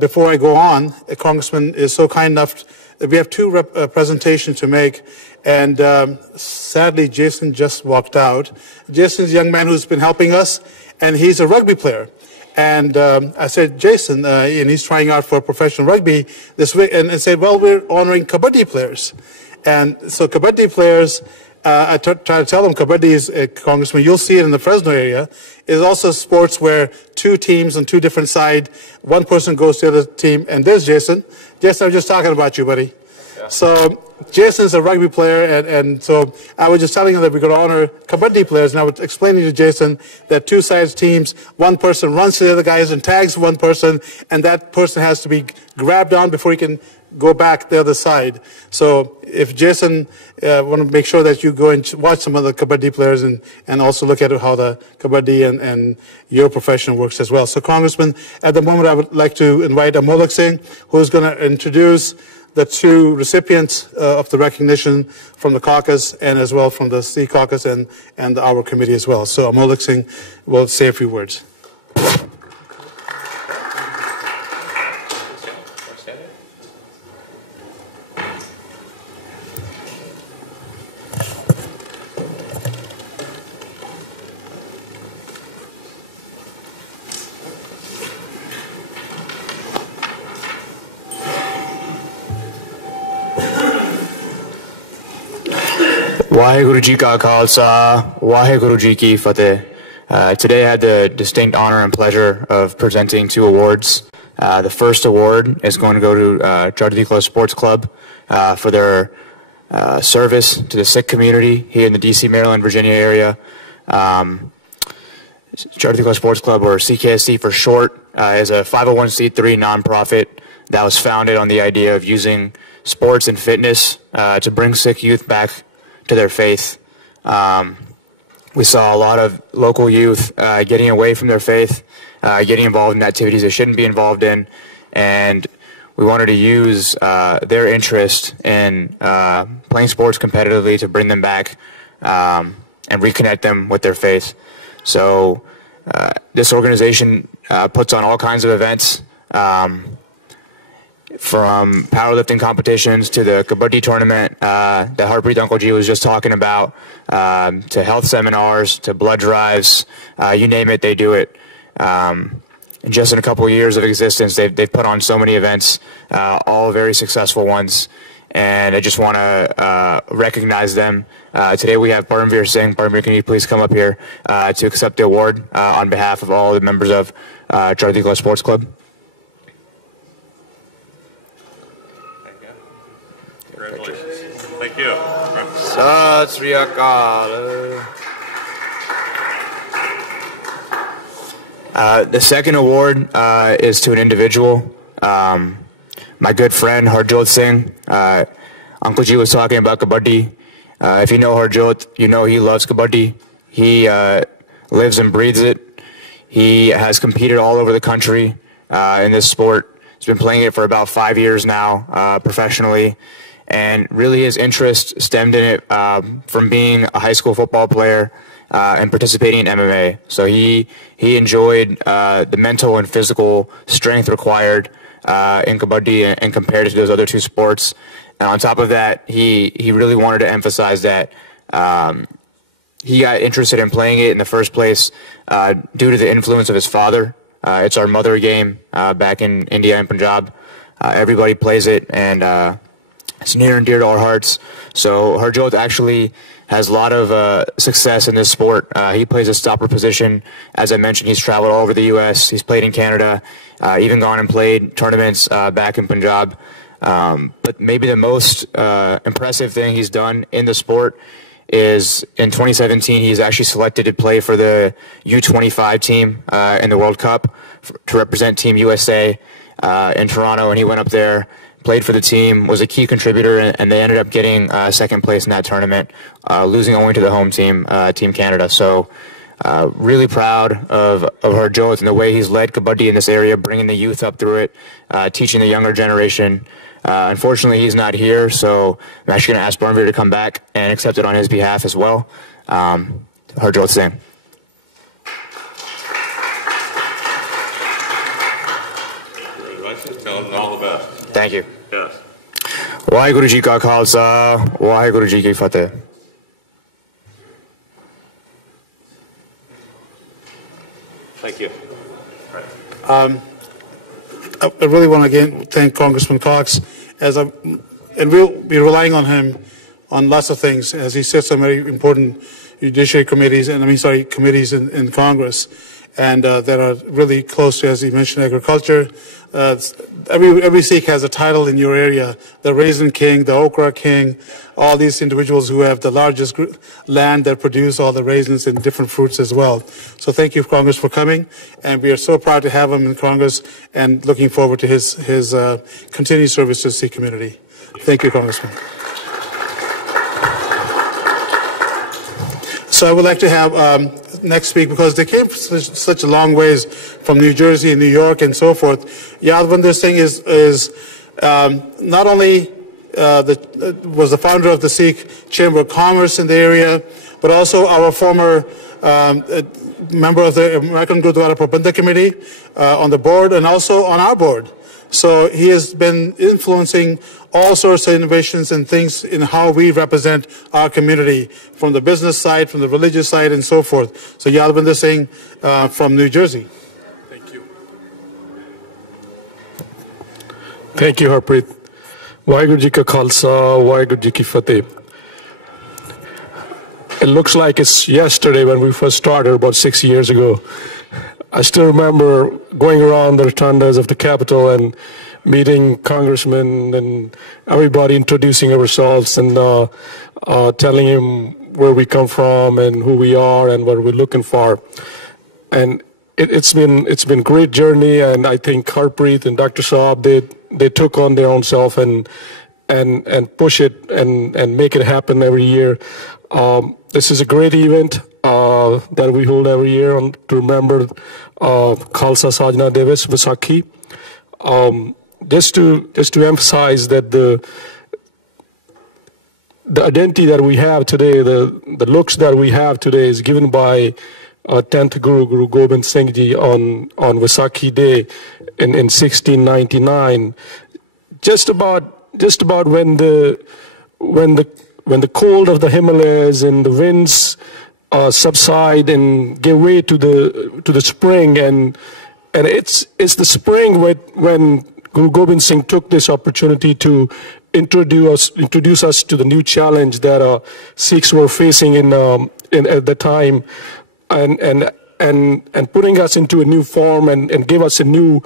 before I go on. A congressman is so kind enough. We have two presentations to make, and sadly, Jason just walked out. Jason's a young man who's been helping us, and he's a rugby player. And I said, Jason, and he's trying out for professional rugby this week, and I said, well, we're honoring kabaddi players. And so kabaddi players, I try to tell them kabaddi is, Congressman, you'll see it in the Fresno area, is also sports where two teams on two different sides, one person goes to the other team, and there's Jason. Jason, I was just talking about you, buddy. Yeah. So Jason's a rugby player, and so I was just telling him that we're going to honor kabaddi players, and I was explaining to Jason that two sides teams, one person runs to the other guys and tags one person, and that person has to be grabbed on before he can go back the other side. So if Jason want to make sure that you go and watch some of the kabaddi players and also look at how the kabaddi and your profession works as well. So Congressman, at the moment I would like to invite Amolak Singh, who's going to introduce the two recipients of the recognition from the caucus and as well from the Sikh Caucus and our committee as well. So Amolak Singh will say a few words. Waheguru Ji Ka Khalsa, Waheguru Ji Ki Fateh. Today I had the distinct honor and pleasure of presenting two awards. The first award is going to go to Jardikla Sports Club for their service to the Sikh community here in the DC, Maryland, Virginia area. Charity Club Sports Club, or CKSC for short, is a 501c3 nonprofit that was founded on the idea of using sports and fitness to bring Sikh youth back to their faith. We saw a lot of local youth getting away from their faith, getting involved in activities they shouldn't be involved in, and we wanted to use their interest in playing sports competitively to bring them back and reconnect them with their faith. So this organization puts on all kinds of events, from powerlifting competitions to the Kabaddi tournament that Harpreet Uncle G was just talking about, to health seminars, to blood drives, you name it, they do it. Just in a couple of years of existence, they've put on so many events, all very successful ones, and I just want to recognize them. Today we have Paramveer Singh. Paramveer, can you please come up here to accept the award on behalf of all the members of Charity Club Sports Club? Congratulations. Thank you. Sat Sri Akal. The second award is to an individual. My good friend Harjot Singh. Uncle G was talking about Kabaddi. If you know Harjot, you know he loves Kabaddi. He lives and breathes it. He has competed all over the country in this sport. He's been playing it for about 5 years now, professionally. And really his interest stemmed in it from being a high school football player and participating in MMA. So he enjoyed the mental and physical strength required in Kabaddi and compared it to those other two sports. And on top of that, he really wanted to emphasize that he got interested in playing it in the first place due to the influence of his father. It's our mother game back in India and Punjab. Everybody plays it, and it's near and dear to our hearts. So Harjot actually has a lot of success in this sport. He plays a stopper position. As I mentioned, he's traveled all over the U.S. He's played in Canada, even gone and played tournaments back in Punjab. But maybe the most impressive thing he's done in the sport is in 2017, he's actually selected to play for the U25 team in the World Cup to represent Team USA in Toronto, and he went up there, played for the team, was a key contributor, and they ended up getting second place in that tournament, losing only to the home team, Team Canada. So really proud of Harjot and the way he's led Kabaddi in this area, bringing the youth up through it, teaching the younger generation. Unfortunately, he's not here, so I'm actually going to ask Paramveer to come back and accept it on his behalf as well. Harjot Singh. Congratulations. Tell him all the best. Thank you. Yes. Waheguru Ji Ka Khalsa, Waheguru Ji Ki Fateh. Thank you. I really want to again thank Congressman Cox, and we'll be relying on him on lots of things as he sits on very important judiciary committees, committees in Congress, and that are really close to, as he mentioned, agriculture. Every Sikh has a title in your area: the Raisin King, the Okra King, all these individuals who have the largest land that produce all the raisins and different fruits as well. So thank you, Congress, for coming, and we are so proud to have him in Congress and looking forward to his continued service to the Sikh community. Thank you, Congressman. So I would like to have next speak, because they came such a long ways from New Jersey and New York and so forth. Yadvinder Singh is not only was the founder of the Sikh Chamber of Commerce in the area, but also our former member of the American Gurdwara Prabandhak Committee on the board and also on our board. So he has been influencing all sorts of innovations and things in how we represent our community, from the business side, from the religious side, and so forth. So Yadvinder Singh from New Jersey. Thank you. Thank you, Harpreet. Waheguru Ji Ka Khalsa, Waheguru Ji Ki Fateh. It looks like it's yesterday when we first started, about 6 years ago. I still remember going around the rotundas of the Capitol, and meeting Congressman and everybody, introducing ourselves and telling him where we come from and who we are and what we're looking for. And it's been great journey, and I think Harpreet and Dr. Saab, they took on their own self and push it and make it happen every year. This is a great event that we hold every year to remember Khalsa Sajna Diwas, Vaisakhi. Just to emphasize that the identity that we have today, the looks that we have today, is given by 10th Guru Gobind Singh Ji on Vaisakhi Day in 1699. Just about when the cold of the Himalayas and the winds subside and give way to the spring, and it's the spring when Guru Gobind Singh took this opportunity to introduce us to the new challenge that Sikhs were facing at the time, and putting us into a new form and give us a new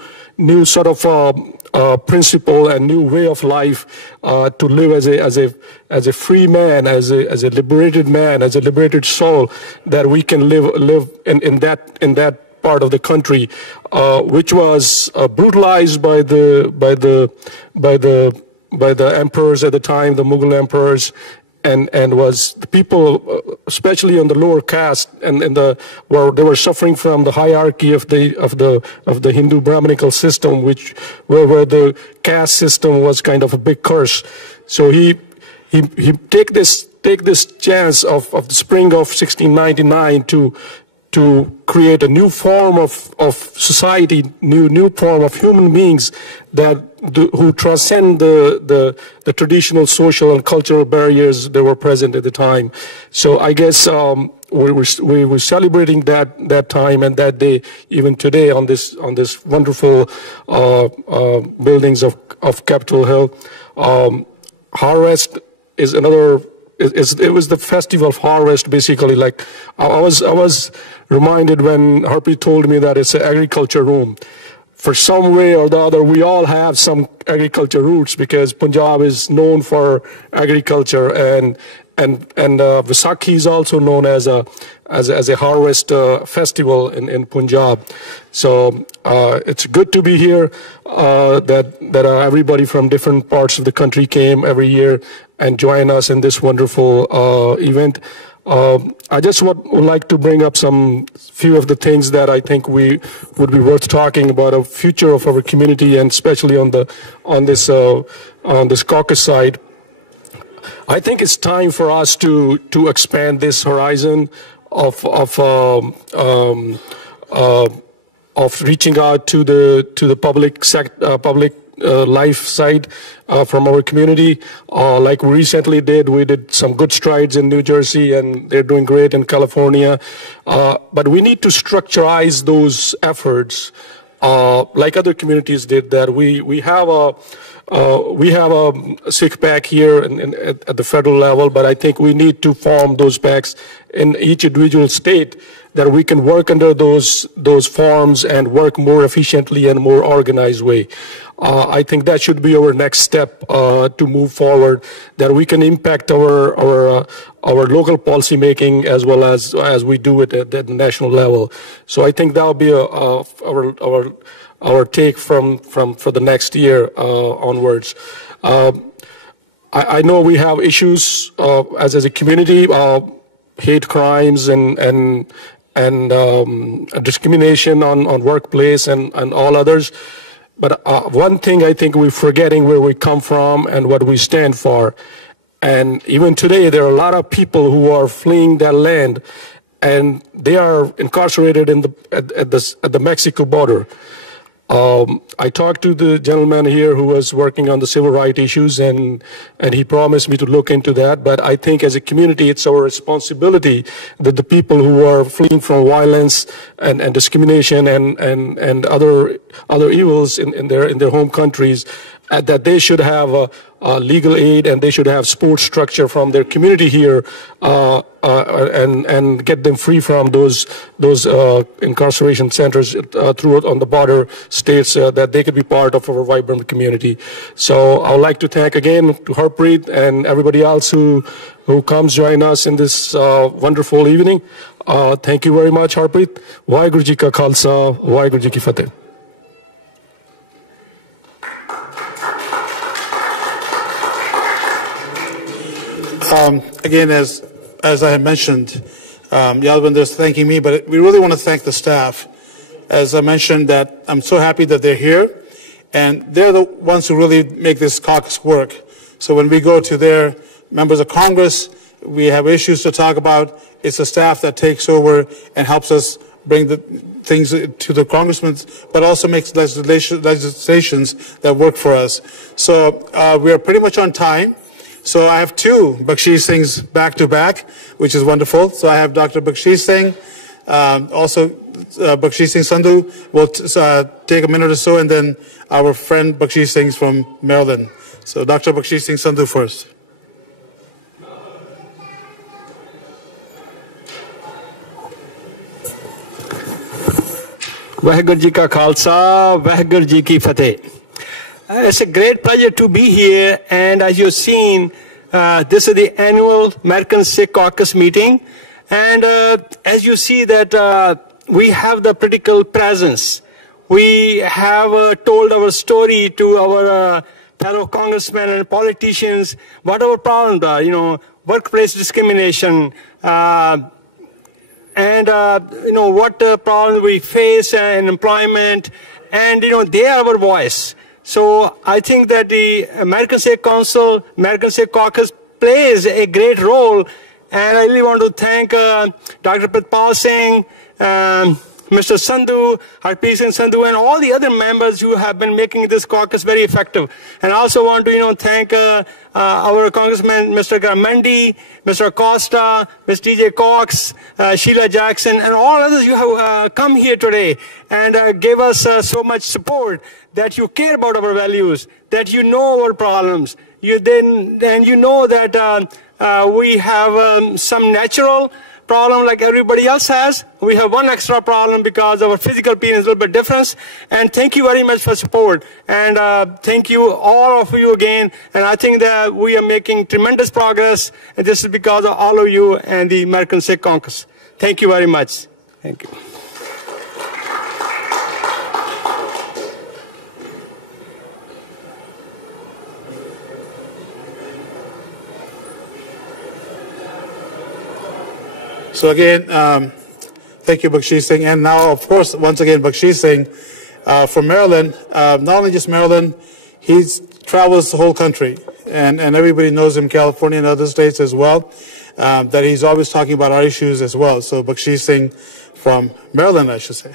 sort of principle and new way of life to live as a free man, as a liberated man, as a liberated soul, that we can live in that part of the country, which was brutalized by the emperors at the time, the Mughal emperors. And was the people, especially on the lower caste, where they were suffering from the hierarchy of the Hindu Brahminical system, where the caste system was kind of a big curse. So he take this chance of the spring of 1699 to create a new form of society, new form of human beings who transcend the traditional social and cultural barriers that were present at the time. So I guess we were celebrating that time and that day even today on this wonderful buildings of Capitol Hill. Harvest is another. It was the festival of harvest, basically. Like I was reminded when Harpreet told me that it's an agriculture room. For some way or the other, we all have some agriculture roots because Punjab is known for agriculture, and Vaisakhi is also known as a harvest festival in Punjab. So it's good to be here. That everybody from different parts of the country came every year and join us in this wonderful event. I just would like to bring up some few of the things that I think would be worth talking about a future of our community, and especially on this caucus side. I think it's time for us to expand this horizon of reaching out to the public life side from our community. Like we recently we did some good strides in New Jersey, and they're doing great in California. But we need to structurize those efforts like other communities did. That we have a Sikh pack here at the federal level, but I think we need to form those packs in each individual state, that we can work under those forms and work more efficiently and more organized way. I think that should be our next step to move forward, that we can impact our local policy making as well as we do it at the national level. So I think that'll be our take for the next year onwards. I know we have issues as a community, hate crimes and discrimination on workplace and all others. But one thing I think we're forgetting, where we come from and what we stand for. And even today, there are a lot of people who are fleeing their land, and they are incarcerated at the Mexico border. I talked to the gentleman here who was working on the civil rights issues, and he promised me to look into that. But I think as a community, it's our responsibility that the people who are fleeing from violence and discrimination and other evils in their home countries, that they should have legal aid, and they should have support structure from their community here, and get them free from those incarceration centers throughout on the border states, that they could be part of our vibrant community. So I would like to thank again to Harpreet and everybody else who comes join us in this wonderful evening. Thank you very much, Harpreet. Waheguru Ji Ka Khalsa, Waheguru Ji Ki Fateh. Again, as I had mentioned, Yalvinder is thanking me, but we really want to thank the staff. As I mentioned, that I'm so happy that they're here, and they're the ones who really make this caucus work. So when we go to their members of Congress, we have issues to talk about. It's the staff that takes over and helps us bring the things to the congressmen, but also makes legislations that work for us. So we are pretty much on time. So I have two Baksheesh Singhs back to back, which is wonderful. So I have Dr. Baksheesh Singh, also Baksheesh Singh Sandhu will take a minute or so, and then our friend Baksheesh Singh from Maryland. So Dr. Baksheesh Singh Sandhu first. Waheguru Ji Ka Khalsa, Waheguru Ji Ki Fateh. It's a great pleasure to be here, and as you've seen, this is the annual American Sikh Caucus meeting, and as you see that we have the political presence. We have told our story to our fellow congressmen and politicians, what our problems are, workplace discrimination, and what problems we face in employment, and they are our voice. So I think that the American Sikh Council, American Sikh Caucus plays a great role, and I really want to thank Dr. Pratpal Singh, Mr. Sandhu, Harpreet Singh Sandhu, and all the other members who have been making this caucus very effective. And I also want to thank our Congressman, Mr. Garamendi, Mr. Costa, Ms. TJ Cox, Sheila Jackson, and all others who have come here today and gave us so much support, that you care about our values, that you know our problems, and you know that we have some natural problem like everybody else has. We have one extra problem because our physical appearance is a little bit different. And thank you very much for support. And thank you, all of you again. And I think that we are making tremendous progress. And this is because of all of you and the American Sikh Caucus. Thank you very much. Thank you. So again, thank you, Baksheesh Singh. And now, of course, once again, Baksheesh Singh from Maryland. Not only just Maryland, he travels the whole country. And everybody knows him, California and other states as well, that he's always talking about our issues as well. So Baksheesh Singh from Maryland, I should say.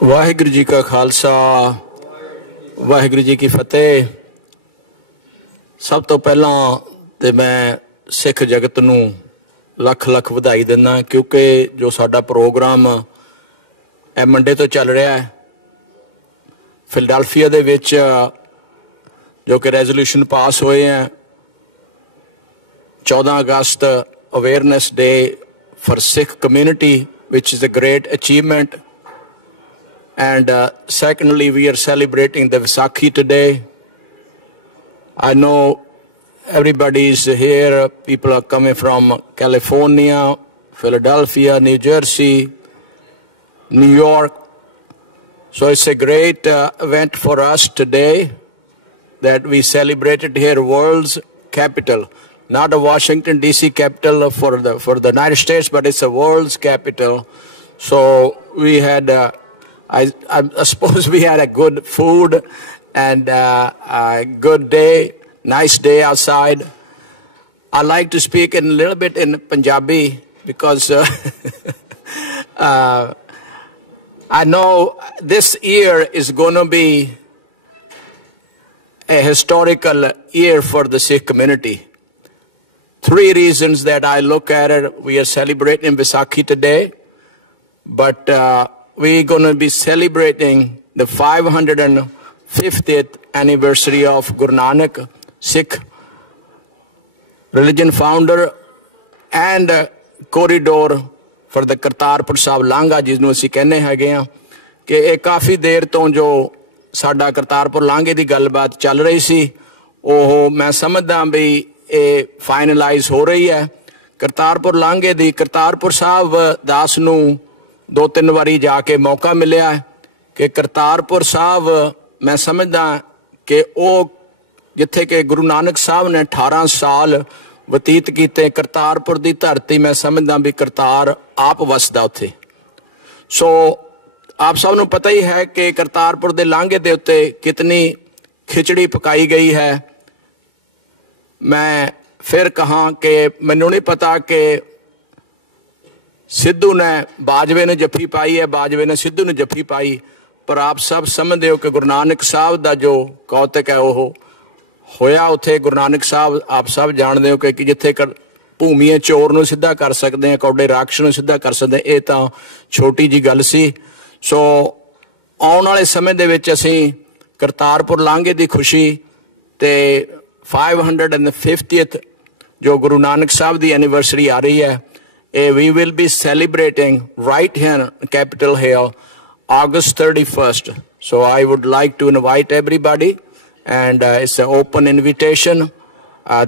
Waheguru Ji Ka Khalsa, Waheguru ji ਕੀ ਫਤਿਹ। ਸਭ ਤੋਂ ਪਹਿਲਾਂ ਤੇ ਮੈਂ ਸਿੱਖ ਜਗਤ ਨੂੰ ਲੱਖ ਲੱਖ ਵਧਾਈ ਦਿੰਦਾ, ਕਿਉਂਕਿ ਜੋ ਸਾਡਾ ਪ੍ਰੋਗਰਾਮ ਇਹ ਮੰਡੇ ਤੋਂ ਚੱਲ ਰਿਹਾ ਹੈ ਫਿਲਡਲਫੀਆ ਦੇ ਵਿੱਚ, ਜੋ ਕਿ ਰੈਜ਼ੋਲੂਸ਼ਨ ਪਾਸ ਹੋਏ ਹੈ 14 August awareness day for Sikh community, which is a great achievement. And secondly, we are celebrating the Vaisakhi today. I know everybody is here. People are coming from California, Philadelphia, New Jersey, New York. So it's a great event for us today that we celebrated here, world's capital. Not a Washington, D.C. capital for the United States, but it's a world's capital. So we had... I suppose we had a good food and a good day, nice day outside. I like to speak in a little bit in Punjabi because I know this year is going to be a historical year for the Sikh community. 3 reasons that I look at it. We are celebrating Vaisakhi today. but we're going to be celebrating the 550th anniversary of Guru Nanak, Sikh religion founder, and corridor for the Kartarpur Sahib Langa, जिसਨੂੰ ਅਸੀਂ ਕਹਿੰਦੇ ਹੈਗੇ ਆ ਕਿ ਇਹ ਕਾਫੀ ਦੇਰ ਤੋਂ ਜੋ ਸਾਡਾ ਕਰਤਾਰਪੁਰ ਲਾਂਘੇ ਦੀ ਗੱਲਬਾਤ ਚੱਲ ਰਹੀ ਸੀ, ਉਹ ਮੈਂ ਸਮਝਦਾ ਵੀ ਇਹ ਫਾਈਨਲਾਈਜ਼ ਹੋ ਰਹੀ ਹੈ। ਕਰਤਾਰਪੁਰ ਲਾਂਘੇ ਦੀ ਕਰਤਾਰਪੁਰ ਸਾਹਿਬ ਦਾਸ ਨੂੰ 2-3 ਵਾਰੀ ਜਾ ਕੇ ਮੌਕਾ ਮਿਲਿਆ ਕਿ ਕਰਤਾਰਪੁਰ ਸਾਹਿਬ ਮੈਂ ਸਮਝਦਾ ਕਿ ਉਹ ਜਿੱਥੇ ਕਿ ਗੁਰੂ ਨਾਨਕ ਸਾਹਿਬ ਨੇ 18 ਸਾਲ ਬਤੀਤ ਕੀਤੇ, ਕਰਤਾਰਪੁਰ ਦੀ ਧਰਤੀ ਮੈਂ ਸਮਝਦਾ ਵੀ ਕਰਤਾਰ ਆਪ ਵਸਦਾ ਉੱਥੇ। ਸੋ ਆਪ ਸਭ ਨੂੰ ਪਤਾ ਹੀ ਹੈ ਕਿ ਕਰਤਾਰਪੁਰ ਦੇ ਲਾਂਘੇ ਦੇ ਉੱਤੇ ਕਿਤਨੀ ਖਿਚੜੀ ਪਕਾਈ ਗਈ ਹੈ। ਮੈਂ ਫਿਰ ਕਹਾਂ ਕਿ ਮੈਨੂੰ ਨਹੀਂ ਪਤਾ ਕਿ ਸਿੱਧੂ ਨੇ ਬਾਜਵੇ ਨੂੰ ਜੱਫੀ ਪਾਈ ਹੈ, ਬਾਜਵੇ ਨੇ ਸਿੱਧੂ ਨੂੰ ਜੱਫੀ ਪਾਈ, ਪਰ ਆਪ ਸਭ ਸਮਝਦੇ ਹੋ ਕਿ ਗੁਰੂ ਨਾਨਕ ਸਾਹਿਬ ਦਾ ਜੋ ਕੌਤਕ ਹੈ ਉਹ ਹੋਇਆ ਉੱਥੇ। ਗੁਰੂ ਨਾਨਕ ਸਾਹਿਬ ਆਪ ਸਭ ਜਾਣਦੇ ਹੋ ਕਿ ਜਿੱਥੇ ਭੂਮੀਏ ਚੋਰ ਨੂੰ ਸਿੱਧਾ ਕਰ ਸਕਦੇ ਆ, ਕੌਡੇ ਰਾਖਸ਼ ਨੂੰ ਸਿੱਧਾ ਕਰ ਸਕਦੇ, ਇਹ ਤਾਂ ਛੋਟੀ ਜੀ ਗੱਲ ਸੀ। ਸੋ ਆਉਣ ਵਾਲੇ ਸਮੇਂ ਦੇ ਵਿੱਚ ਅਸੀਂ ਕਰਤਾਰਪੁਰ ਲਾਂਘੇ ਦੀ ਖੁਸ਼ੀ ਤੇ 550th ਜੋ ਗੁਰੂ ਨਾਨਕ ਸਾਹਿਬ ਦੀ ਐਨੀਵਰਸਰੀ ਆ ਰਹੀ ਹੈ, we will be celebrating right here in Capitol Hill August 31st. So I would like to invite everybody, and it's an open invitation.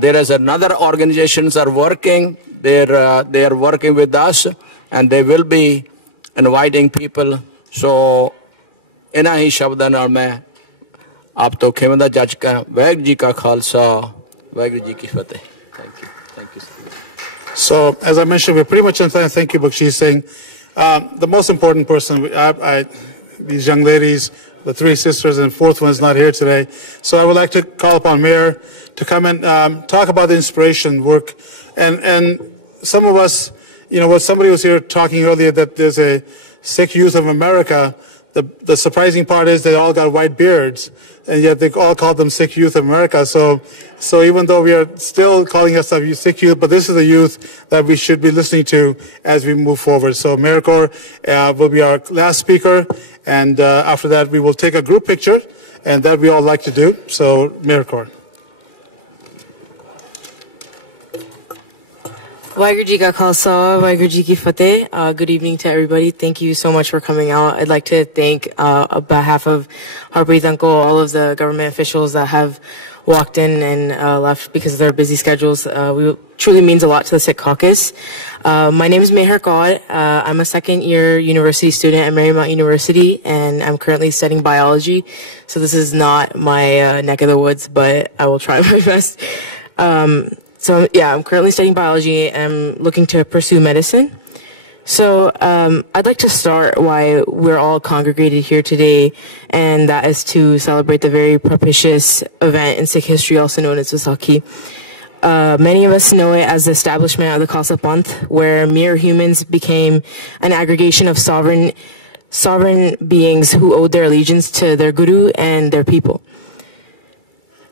There is another organizations are working. They are working with us, and they will be inviting people. So इन्हां ही शब्दां नाल मैं आप तो खिमदा जज का वाहिगुरू जी का खालसा वाहिगुरू जी की फतेह। Thank you. So, as I mentioned, we're pretty much in time. Thank you, Bakshi Singh. The most important person, these young ladies, the 3 sisters, and 4th one is not here today. So I would like to call upon Mayor to come and talk about the inspiration work. And some of us, somebody was here talking earlier that there's a Sikh Youth of America. The surprising part is they all got white beards, and yet they all called them Sikh Youth of America. So even though we are still calling ourselves Sikh Youth, but this is the youth that we should be listening to as we move forward. So Mayor Kaur will be our last speaker, and after that we will take a group picture, and that we all like to do. So Mayor Kaur. Wahegoru Ji Ka Khalsa, Wahegoru Ji Ki Fateh. Good evening to everybody. Thank you so much for coming out. I'd like to thank, on behalf of Harpreet Uncle, all of the government officials that have walked in and left because of their busy schedules. Truly means a lot to the Sikh Caucus. My name is Meher Kaur. I'm a second-year university student at Marymount University, and I'm currently studying biology. So this is not my neck of the woods, but I will try my best. So yeah, I'm currently studying biology and I'm looking to pursue medicine. So I'd like to start why we're all congregated here today, and that is to celebrate the very propitious event in Sikh history, also known as Vaisakhi. Many of us know it as the establishment of the Khalsa Panth, where mere humans became an aggregation of sovereign beings who owed their allegiance to their guru and their people.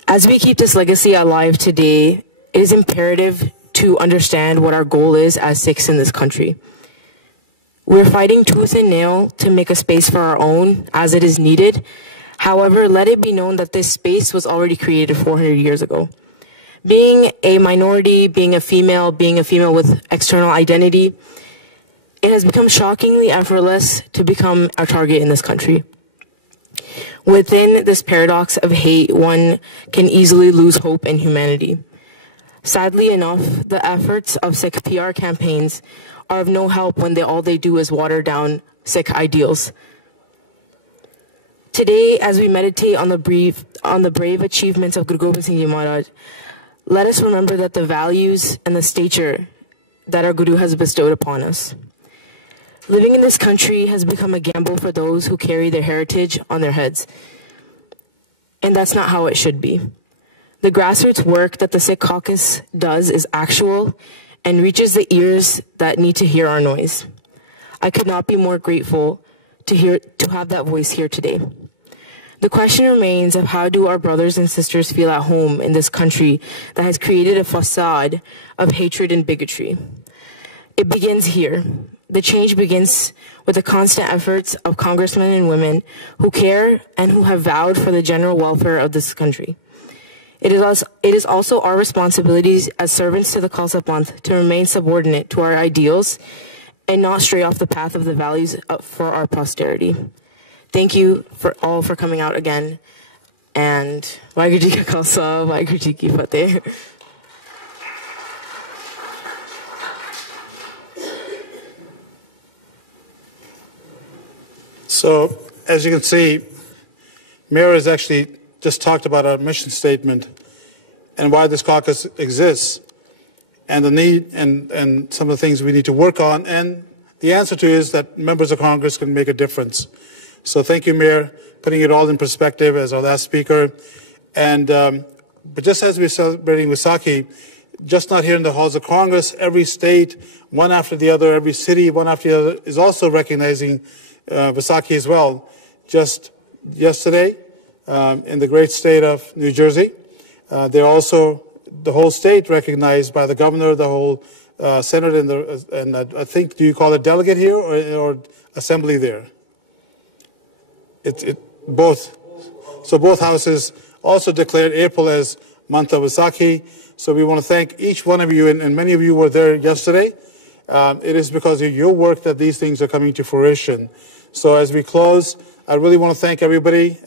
As we keep this legacy alive today, it is imperative to understand what our goal is as Sikhs in this country. We're fighting tooth and nail to make a space for our own as it is needed. However, let it be known that this space was already created 400 years ago. Being a minority, being a female with external identity, it has become shockingly effortless to become our target in this country. Within this paradox of hate, one can easily lose hope in humanity. Sadly enough, the efforts of Sikh PR campaigns are of no help when all they do is water down Sikh ideals. Today, as we meditate on the brave achievements of Guru Gobind Singh Ji Maharaj, let us remember that the values and the stature that our Guru has bestowed upon us. Living in this country has become a gamble for those who carry their heritage on their heads. And that's not how it should be. The grassroots work that the Sikh Caucus does is actual and reaches the ears that need to hear our noise. I could not be more grateful to have that voice here today. The question remains of how do our brothers and sisters feel at home in this country that has created a facade of hatred and bigotry. It begins here. the change begins with the constant efforts of congressmen and women who care and who have vowed for the general welfare of this country. It is also our responsibilities as servants to the Khalsa Panth to remain subordinate to our ideals and not stray off the path of the values for our posterity. Thank you all for coming out again. And Waheguru Ji Ka Khalsa, Waheguru Ji Ki Fateh. So, as you can see, Mayor has actually just talked about our mission statement and why this caucus exists and the need and some of the things we need to work on. And the answer to is that members of Congress can make a difference. So thank you, Mayor, putting it all in perspective as our last speaker. And but just as we're celebrating Vaisakhi, just not here in the halls of Congress, every state, one after the other, every city, one after the other, is also recognizing Vaisakhi as well. Just yesterday, in the great state of New Jersey, they're also the whole state recognized by the governor, the whole Senate, and I think, do you call it delegate here or assembly there? Both. So both houses also declared April as month of Vaisakhi. So we want to thank each one of you, and many of you were there yesterday. It is because of your work that these things are coming to fruition. So as we close, I really want to thank everybody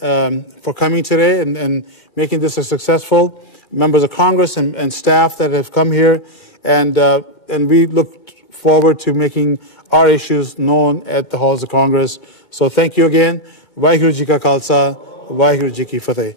for coming today and making this a successful. Members of Congress and staff that have come here, and we look forward to making our issues known at the halls of Congress. So thank you again. Waheguru Ji Ka Khalsa, Waheguru Ji Ki Fateh.